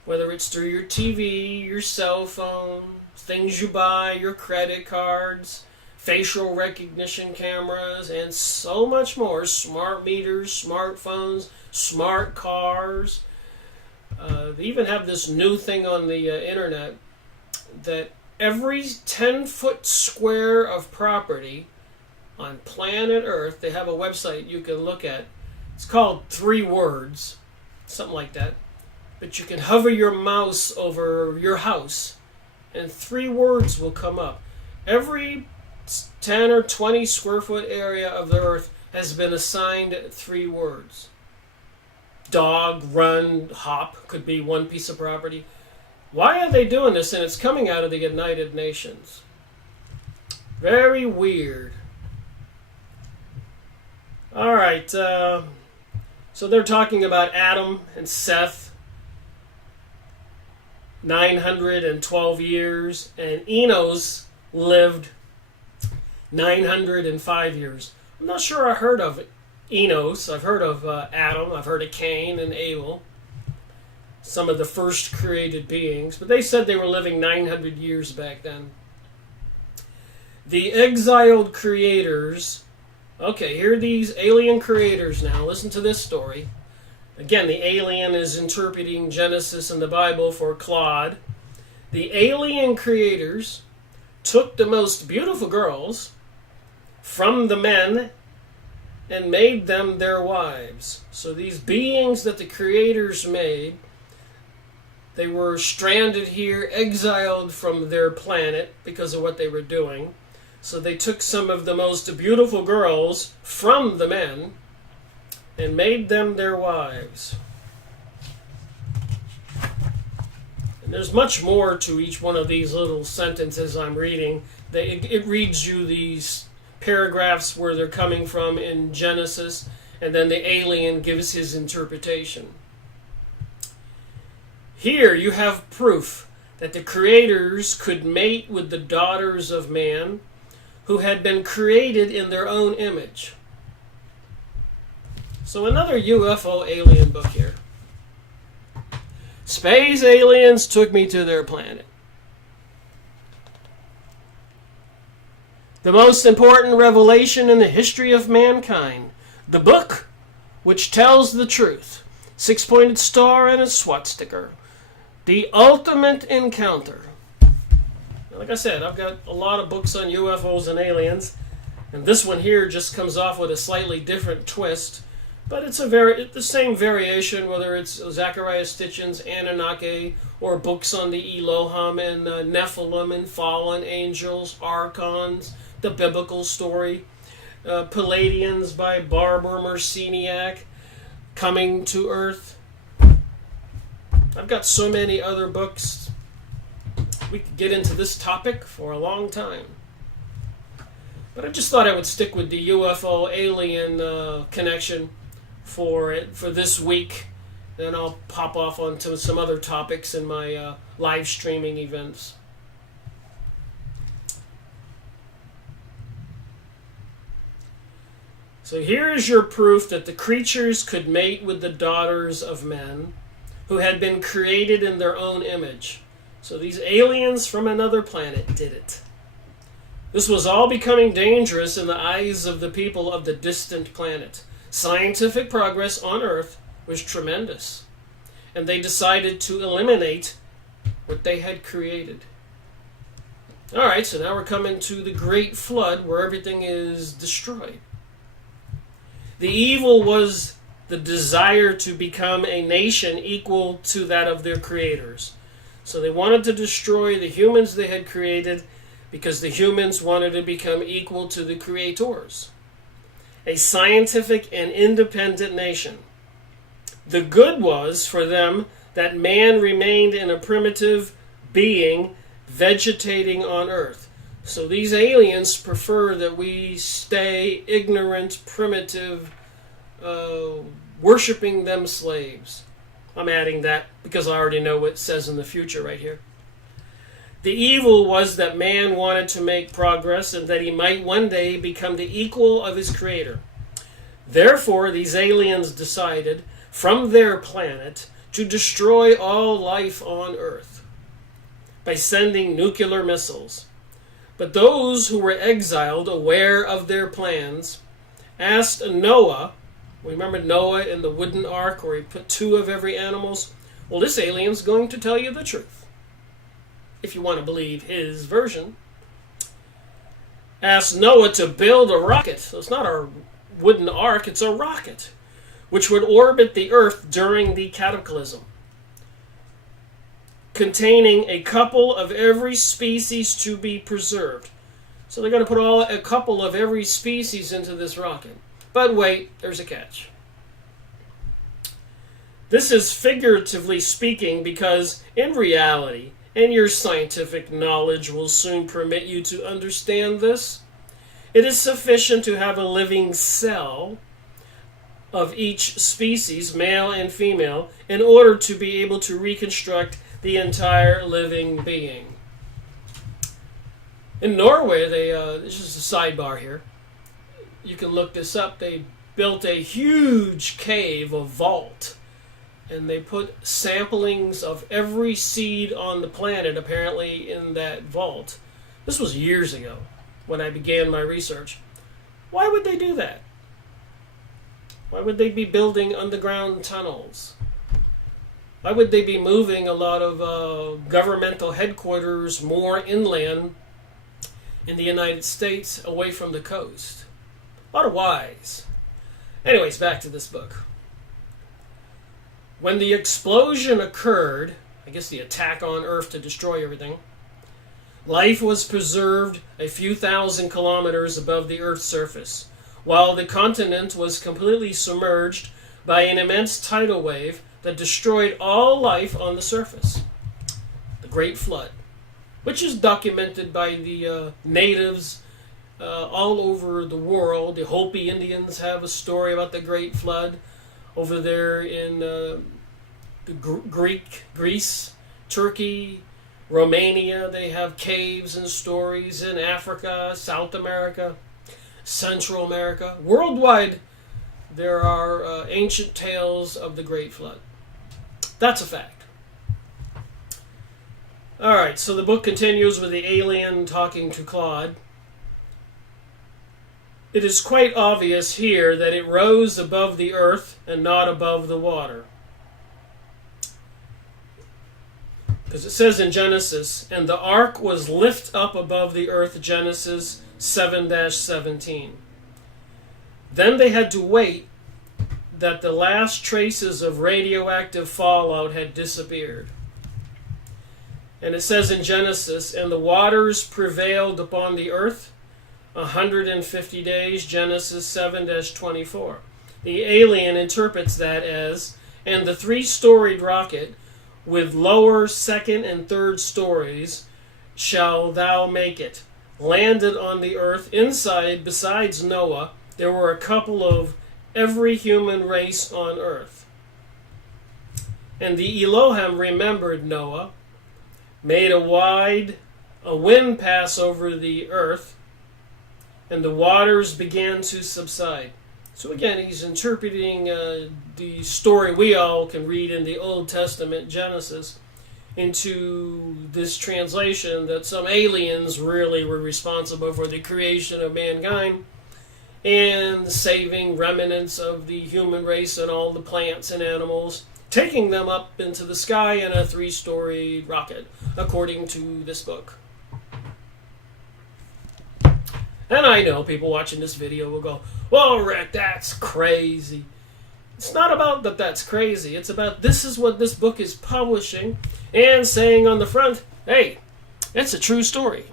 whether it's through your TV, your cell phone, things you buy, your credit cards, facial recognition cameras, and so much more, smart meters, smartphones, smart cars. They even have this new thing on the internet that every 10-foot square of property on planet Earth, they have a website you can look at. It's called 3 Words, something like that. But you can hover your mouse over your house, and 3 words will come up. Every 10 or 20 square foot area of the Earth has been assigned 3 words. Dog, run, hop could be one piece of property. Why are they doing this? And it's coming out of the United Nations. Very weird. All right. So they're talking about Adam and Seth. 912 years. And Enos lived 905 years. I'm not sure I heard of Enos. I've heard of Adam. I've heard of Cain and Abel. Some of the first created beings. But they said they were living 900 years back then. The exiled creators. Okay, here are these alien creators now. Listen to this story. Again, the alien is interpreting Genesis and the Bible for Claude. The alien creators took the most beautiful girls from the men and made them their wives. So these beings that the creators made, they were stranded here, exiled from their planet because of what they were doing. So they took some of the most beautiful girls from the men and made them their wives. And there's much more to each one of these little sentences I'm reading. It reads you these paragraphs where they're coming from in Genesis, and then the alien gives his interpretation. Here you have proof that the creators could mate with the daughters of man who had been created in their own image. So another UFO alien book here. Space aliens took me to their planet. The most important revelation in the history of mankind. The book which tells the truth. 6-pointed star and a swastika. The ultimate encounter. Like I said, I've got a lot of books on UFOs and aliens. And this one here just comes off with a slightly different twist. But it's the same variation, whether it's Zecharia Sitchin's Anunnaki or books on the Elohim and Nephilim and fallen angels, archons, the biblical story, Palladians by Barbara Marciniak, Coming to Earth. I've got so many other books. We could get into this topic for a long time. But I just thought I would stick with the UFO alien connection for this week. Then I'll pop off onto some other topics in my live streaming events. So here is your proof that the creatures could mate with the daughters of men who had been created in their own image. So these aliens from another planet did it. This was all becoming dangerous in the eyes of the people of the distant planet. Scientific progress on Earth was tremendous, and they decided to eliminate what they had created. All right, so now we're coming to the Great Flood where everything is destroyed. The evil was the desire to become a nation equal to that of their creators. So they wanted to destroy the humans they had created because the humans wanted to become equal to the creators. A scientific and independent nation. The good was for them that man remained in a primitive being vegetating on earth. So these aliens prefer that we stay ignorant, primitive, worshiping them slaves. I'm adding that because I already know what it says in the future right here. The evil was that man wanted to make progress and that he might one day become the equal of his creator. Therefore, these aliens decided from their planet to destroy all life on Earth by sending nuclear missiles. But those who were exiled, aware of their plans, asked Noah, remember Noah in the wooden ark where he put 2 of every animals? Well, this alien's going to tell you the truth, if you want to believe his version. Asked Noah to build a rocket. So it's not a wooden ark, it's a rocket, which would orbit the earth during the cataclysm, containing a couple of every species to be preserved. So they're going to put a couple of every species into this rocket. But wait, there's a catch. This is figuratively speaking because in reality, and your scientific knowledge will soon permit you to understand this, it is sufficient to have a living cell of each species, male and female, in order to be able to reconstruct the entire living being. In Norway, this is a sidebar here. You can look this up. They built a huge cave, a vault, and they put samplings of every seed on the planet, apparently, in that vault. This was years ago when I began my research. Why would they do that? Why would they be building underground tunnels? Why would they be moving a lot of governmental headquarters more inland in the United States away from the coast? A lot of whys. Anyways, back to this book. When the explosion occurred, I guess the attack on Earth to destroy everything, life was preserved a few thousand kilometers above the Earth's surface, while the continent was completely submerged by an immense tidal wave that destroyed all life on the surface. The Great Flood, which is documented by the natives all over the world. The Hopi Indians have a story about the Great Flood over there in Greece, Turkey, Romania. They have caves and stories in Africa, South America, Central America. Worldwide, there are ancient tales of the Great Flood. That's a fact. All right, so the book continues with the alien talking to Claude. It is quite obvious here that it rose above the earth and not above the water. Because it says in Genesis, and the ark was lift up above the earth, Genesis 7-17. Then they had to wait that the last traces of radioactive fallout had disappeared. And it says in Genesis, and the waters prevailed upon the earth 150 days, Genesis 7-24. The alien interprets that as, and the 3-storied rocket with lower, second, and third stories shall thou make it. Landed on the earth. Inside, besides Noah, there were a couple of every human race on earth. And the Elohim remembered Noah, made a wind pass over the earth, and the waters began to subside. So again, he's interpreting the story we all can read in the Old Testament, Genesis, into this translation that some aliens really were responsible for the creation of mankind and saving remnants of the human race and all the plants and animals, taking them up into the sky in a 3-story rocket, according to this book. And I know people watching this video will go, "Well, Rick, that's crazy." It's not about that that's crazy. It's about this is what this book is publishing and saying on the front, hey, it's a true story.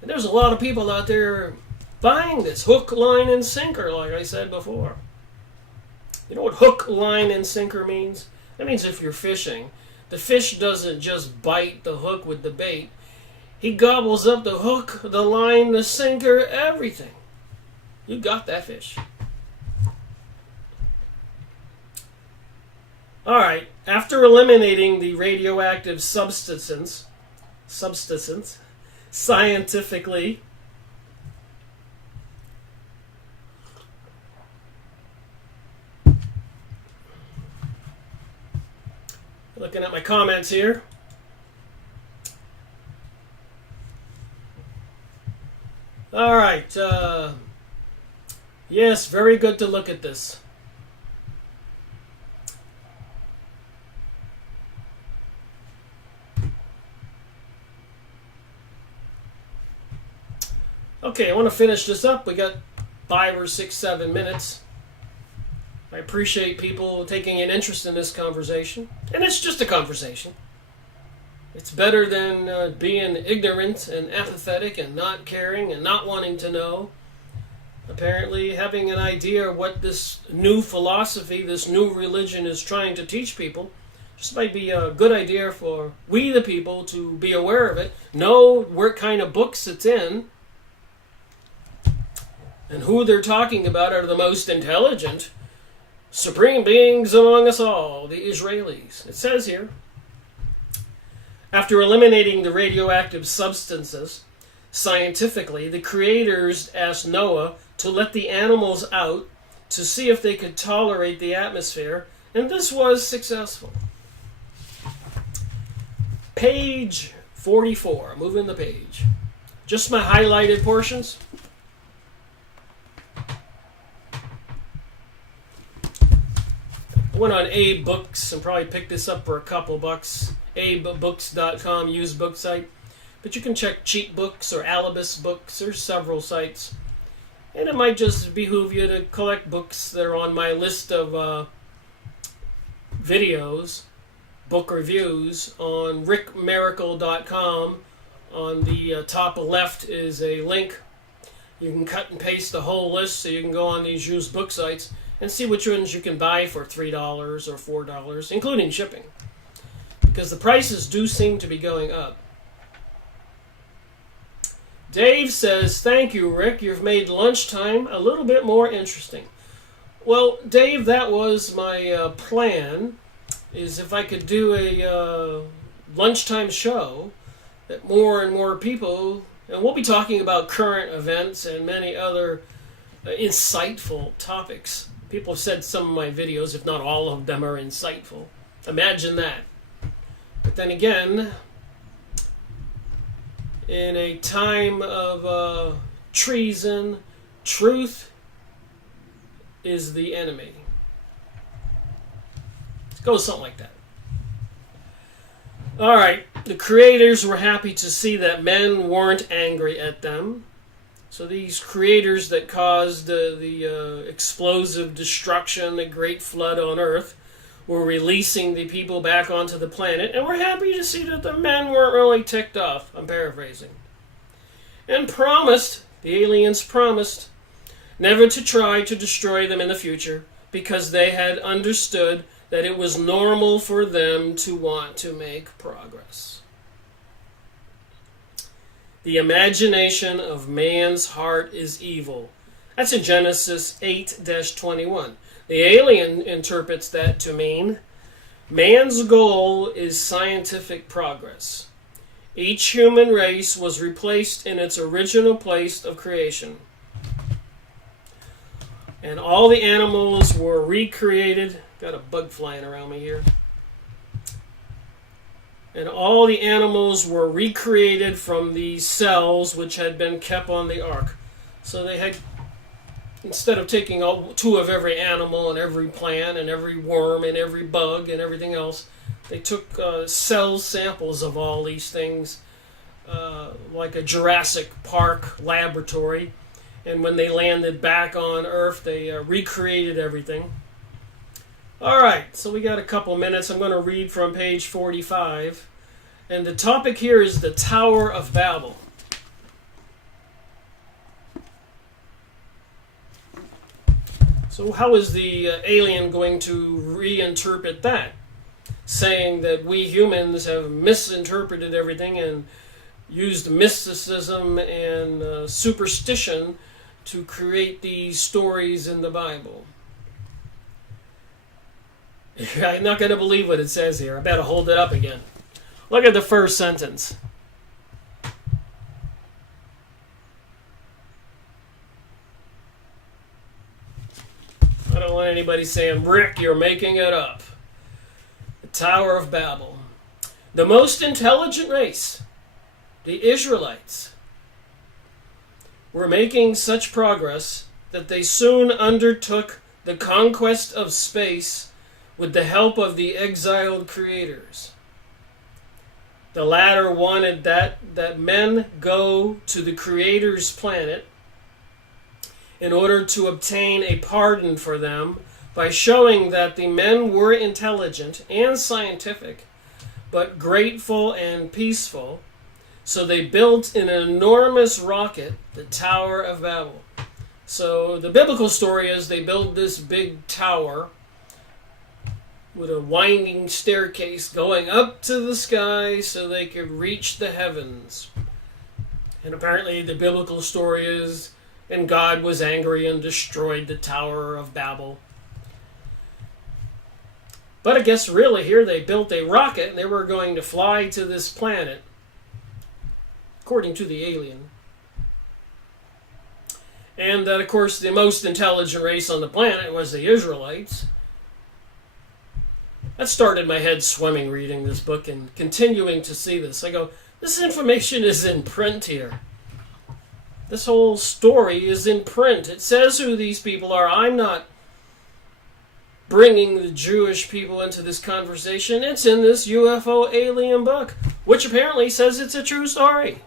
And there's a lot of people out there buying this hook, line, and sinker, like I said before. You know what hook, line, and sinker means? That means if you're fishing, the fish doesn't just bite the hook with the bait. He gobbles up the hook, the line, the sinker, everything. You got that fish. All right, after eliminating the radioactive substance, scientifically, looking at my comments here. All right, yes, very good to look at this. Okay, I want to finish this up. We got 5 or 6, 7 minutes. I appreciate people taking an interest in this conversation. And it's just a conversation. It's better than being ignorant and apathetic and not caring and not wanting to know. Apparently, having an idea of what this new philosophy, this new religion is trying to teach people, just might be a good idea for we the people to be aware of it, know what kind of books it's in, and who they're talking about are the most intelligent supreme beings among us all, the Israelis. It says here, after eliminating the radioactive substances, scientifically, the creators asked Noah to let the animals out to see if they could tolerate the atmosphere, and this was successful. Page 44, moving the page. Just my highlighted portions. I went on Abe Books and probably picked this up for a couple bucks. AbeBooks.com, used book site. But you can check Cheap Books or Alibis Books. There's several sites. And it might just behoove you to collect books that are on my list of videos, book reviews, on rickmiracle.com. On the top left is a link. You can cut and paste the whole list so you can go on these used book sites and see which ones you can buy for $3 or $4, including shipping. Because the prices do seem to be going up. Dave says, thank you, Rick. You've made lunchtime a little bit more interesting. Well, Dave, that was my plan, is if I could do a lunchtime show that more and more people, and we'll be talking about current events and many other insightful topics. People have said some of my videos, if not all of them, are insightful. Imagine that. But then again, in a time of treason, truth is the enemy. It goes something like that. All right, the creators were happy to see that men weren't angry at them. So these creators that caused the explosive destruction, the great flood on Earth, were releasing the people back onto the planet, and we're happy to see that the men weren't really ticked off. I'm paraphrasing. And promised, the aliens promised, never to try to destroy them in the future, because they had understood that it was normal for them to want to make progress. The imagination of man's heart is evil. That's in Genesis 8-21. The alien interprets that to mean man's goal is scientific progress. Each human race was replaced in its original place of creation. And all the animals were recreated. Got a bug flying around me here. And all the animals were recreated from these cells which had been kept on the ark. So they had, instead of taking two of every animal and every plant and every worm and every bug and everything else, they took cell samples of all these things like a Jurassic Park laboratory. And when they landed back on Earth, they recreated everything. All right, so we got a couple minutes. I'm going to read from page 45. And the topic here is the Tower of Babel. So how is the alien going to reinterpret that? Saying that we humans have misinterpreted everything and used mysticism and superstition to create these stories in the Bible. I'm not going to believe what it says here. I better hold it up again. Look at the first sentence. I don't want anybody saying, Rick, you're making it up. The Tower of Babel. The most intelligent race, the Israelites, were making such progress that they soon undertook the conquest of space with the help of the exiled creators. The latter wanted that men go to the Creator's planet in order to obtain a pardon for them by showing that the men were intelligent and scientific, but grateful and peaceful. So they built an enormous rocket, the Tower of Babel. So the biblical story is they built this big tower with a winding staircase going up to the sky so they could reach the heavens. And apparently the biblical story is, and God was angry and destroyed the Tower of Babel. But I guess really here they built a rocket and they were going to fly to this planet, according to the alien. And that, of course, the most intelligent race on the planet was the Israelites. That started my head swimming reading this book and continuing to see this. I go, this information is in print here. This whole story is in print. It says who these people are. I'm not bringing the Jewish people into this conversation. It's in this UFO alien book, which apparently says it's a true story.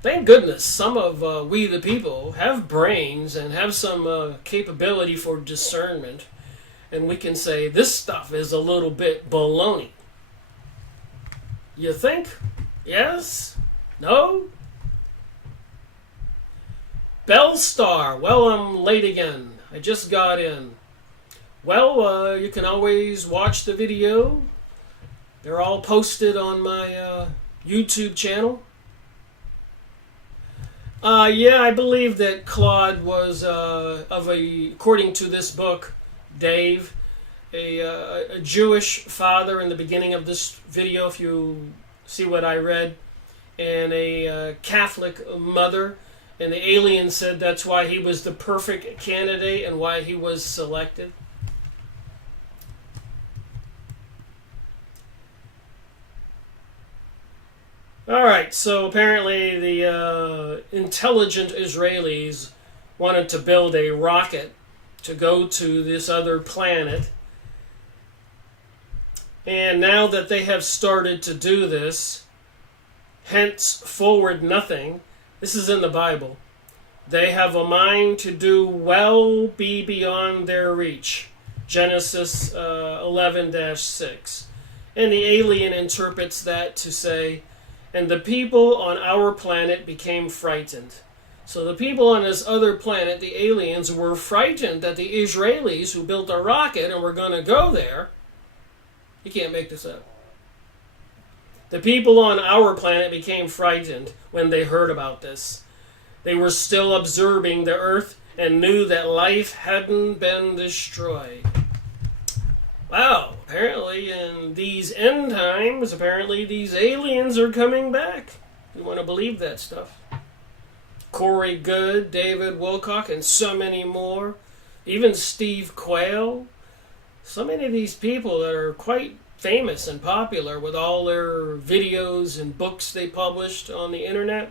Thank goodness some of we the people have brains and have some capability for discernment. And we can say, this stuff is a little bit baloney. You think? Yes? No? Bellstar. Well, I'm late again. I just got in. Well, you can always watch the video. They're all posted on my YouTube channel. Yeah, I believe that Claude was, according to this book, Dave, a Jewish father in the beginning of this video, if you see what I read, and a Catholic mother. And the alien said that's why he was the perfect candidate and why he was selected. All right, so apparently the intelligent Israelis wanted to build a rocket to go to this other planet. And now that they have started to do this, henceforward nothing, this is in the Bible, they have a mind to do well be beyond their reach. Genesis 11-6. And the alien interprets that to say, and the people on our planet became frightened. So the people on this other planet, the aliens, were frightened that the Israelis who built a rocket and were going to go there, you can't make this up. The people on our planet became frightened when they heard about this. They were still observing the earth and knew that life hadn't been destroyed. Wow, apparently in these end times, apparently these aliens are coming back. You want to believe that stuff. Corey Good, David Wilcock, and so many more. Even Steve Quayle. So many of these people that are quite famous and popular with all their videos and books they published on the internet.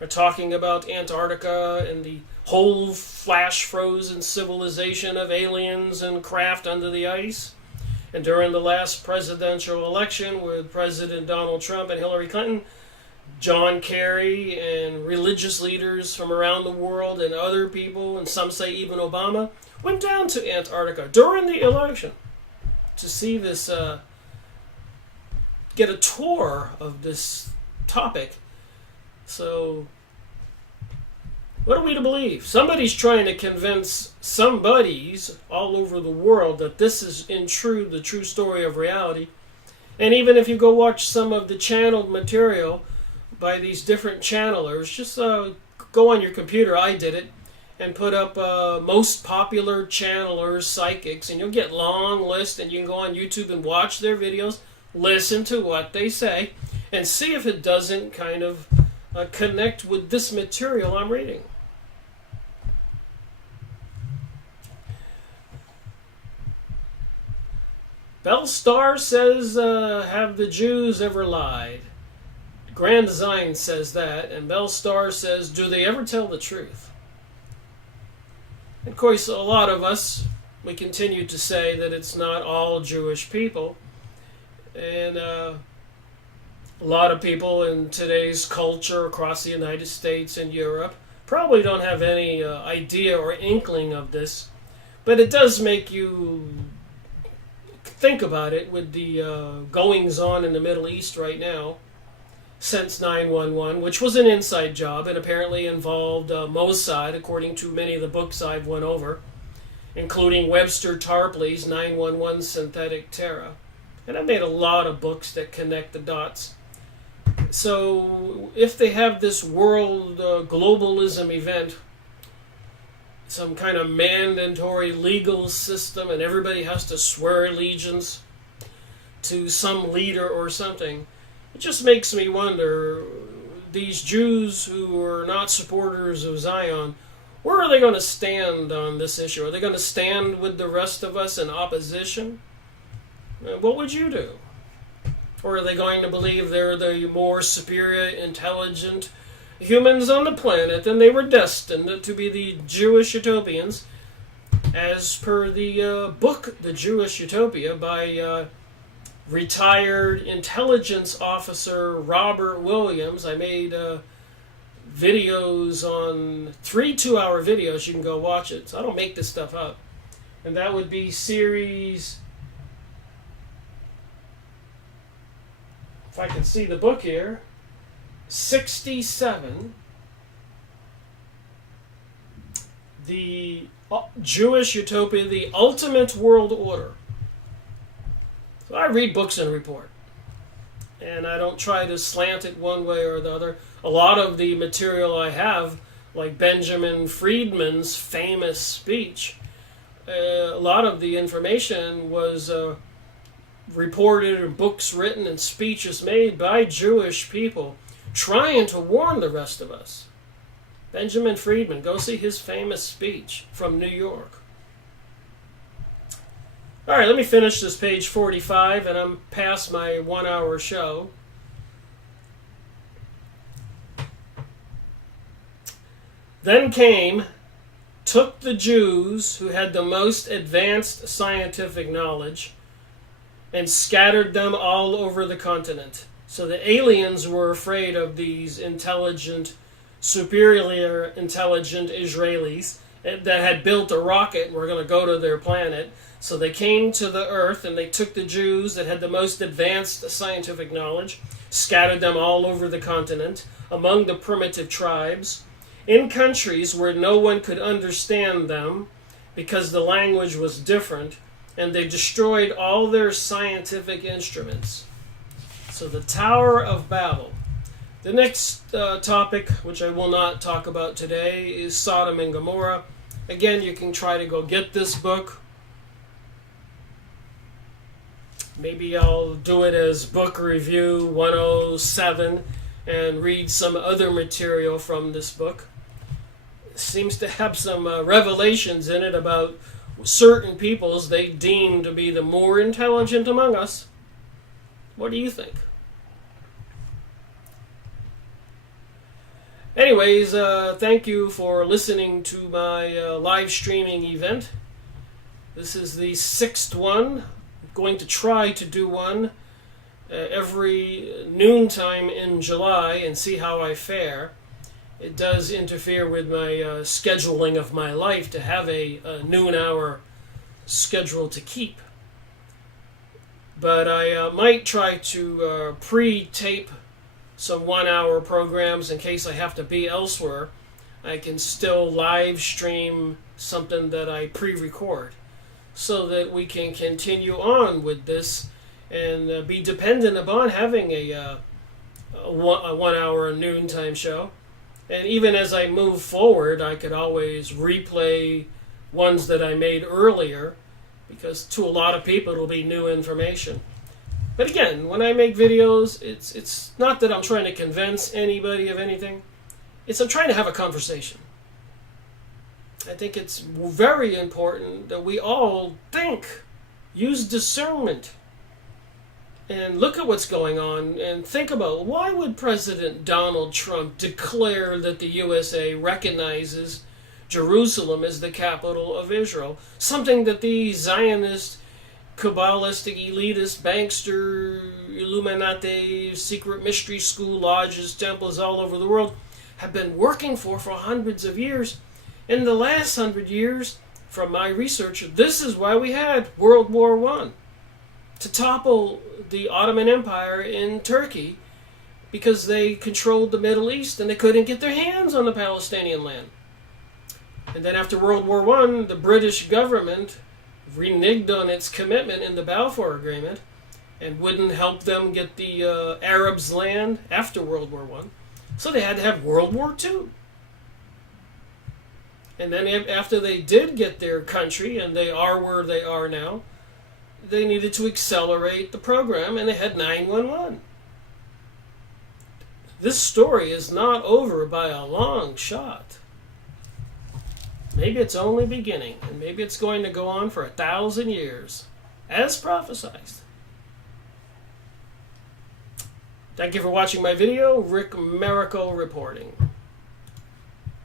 are talking about Antarctica and the whole flash frozen civilization of aliens and craft under the ice. And during the last presidential election with President Donald Trump and Hillary Clinton, John Kerry and religious leaders from around the world and other people, and some say even Obama, went down to Antarctica during the election to see this, get a tour of this topic. So, what are we to believe? Somebody's trying to convince somebodies all over the world that this is the true story of reality. And even if you go watch some of the channeled material by these different channelers, just go on your computer, I did it, and put up most popular channelers, psychics, and you'll get long lists, and you can go on YouTube and watch their videos, listen to what they say, and see if it doesn't kind of connect with this material I'm reading. Bellstar says, have the Jews ever lied? Grand Design says that, and Bellstar says, do they ever tell the truth? And of course, a lot of us, we continue to say that it's not all Jewish people. And a lot of people in today's culture across the United States and Europe probably don't have any idea or inkling of this. But it does make you think about it with the goings-on in the Middle East right now since 9/11, which was an inside job and apparently involved Mossad, according to many of the books I've went over, including Webster Tarpley's 9/11 Synthetic Terror. And I've made a lot of books that connect the dots. So if they have this world globalism event, some kind of mandatory legal system, and everybody has to swear allegiance to some leader or something, it just makes me wonder, these Jews who are not supporters of Zion, where are they going to stand on this issue? Are they going to stand with the rest of us in opposition? What would you do? Or are they going to believe they're the more superior, intelligent humans on the planet, and they were destined to be the Jewish utopians, as per the book, The Jewish Utopia, by retired intelligence officer Robert Williams? I made videos on 3 2-hour videos. You can go watch it. So I don't make this stuff up. And that would be series, if I can see the book here, 67, The Jewish Utopia, The Ultimate World Order. So I read books and report, and I don't try to slant it one way or the other. A lot of the material I have, like Benjamin Friedman's famous speech, a lot of the information was reported in books written and speeches made by Jewish people trying to warn the rest of us. Benjamin Friedman, go see his famous speech from New York. All right, let me finish this page 45, and I'm past my 1-hour show. Then took the Jews who had the most advanced scientific knowledge and scattered them all over the continent. So the aliens were afraid of these superiorly intelligent Israelis that had built a rocket and were going to go to their planet. So they came to the earth, and they took the Jews that had the most advanced scientific knowledge, scattered them all over the continent, among the primitive tribes, in countries where no one could understand them because the language was different, and they destroyed all their scientific instruments. So the Tower of Babel. The next topic, which I will not talk about today, is Sodom and Gomorrah. Again, you can try to go get this book. Maybe I'll do it as book review 107 and read some other material from this book. It seems to have some revelations in it about certain peoples they deem to be the more intelligent among us. What do you think? Anyways, thank you for listening to my live streaming event. This is the 6th one. I'm going to try to do one every noontime in July and see how I fare. It does interfere with my scheduling of my life to have a noon hour schedule to keep. But I might try to pre-tape some 1 hour programs in case I have to be elsewhere. I can still live stream something that I pre-record so that we can continue on with this and be dependent upon having a 1 hour noontime show. And even as I move forward, I could always replay ones that I made earlier, because to a lot of people it'll be new information. But again, when I make videos, it's not that I'm trying to convince anybody of anything. I'm trying to have a conversation. I think it's very important that we all think, use discernment, and look at what's going on and think about, why would President Donald Trump declare that the USA recognizes Jerusalem as the capital of Israel? Something that the Zionist, Kabbalistic, elitist, bankster, Illuminati, secret mystery school lodges, temples all over the world have been working for hundreds of years. In the last 100 years, from my research, this is why we had World War I. To topple the Ottoman Empire in Turkey, because they controlled the Middle East and they couldn't get their hands on the Palestinian land. And then after World War I, the British government reneged on its commitment in the Balfour Agreement and wouldn't help them get the Arabs' land after World War I. So they had to have World War II. And then after they did get their country, and they are where they are now, they needed to accelerate the program, and they had 911. This story is not over by a long shot. Maybe it's only beginning, and maybe it's going to go on for 1,000 years, as prophesied. Thank you for watching my video. Rick Miracle reporting.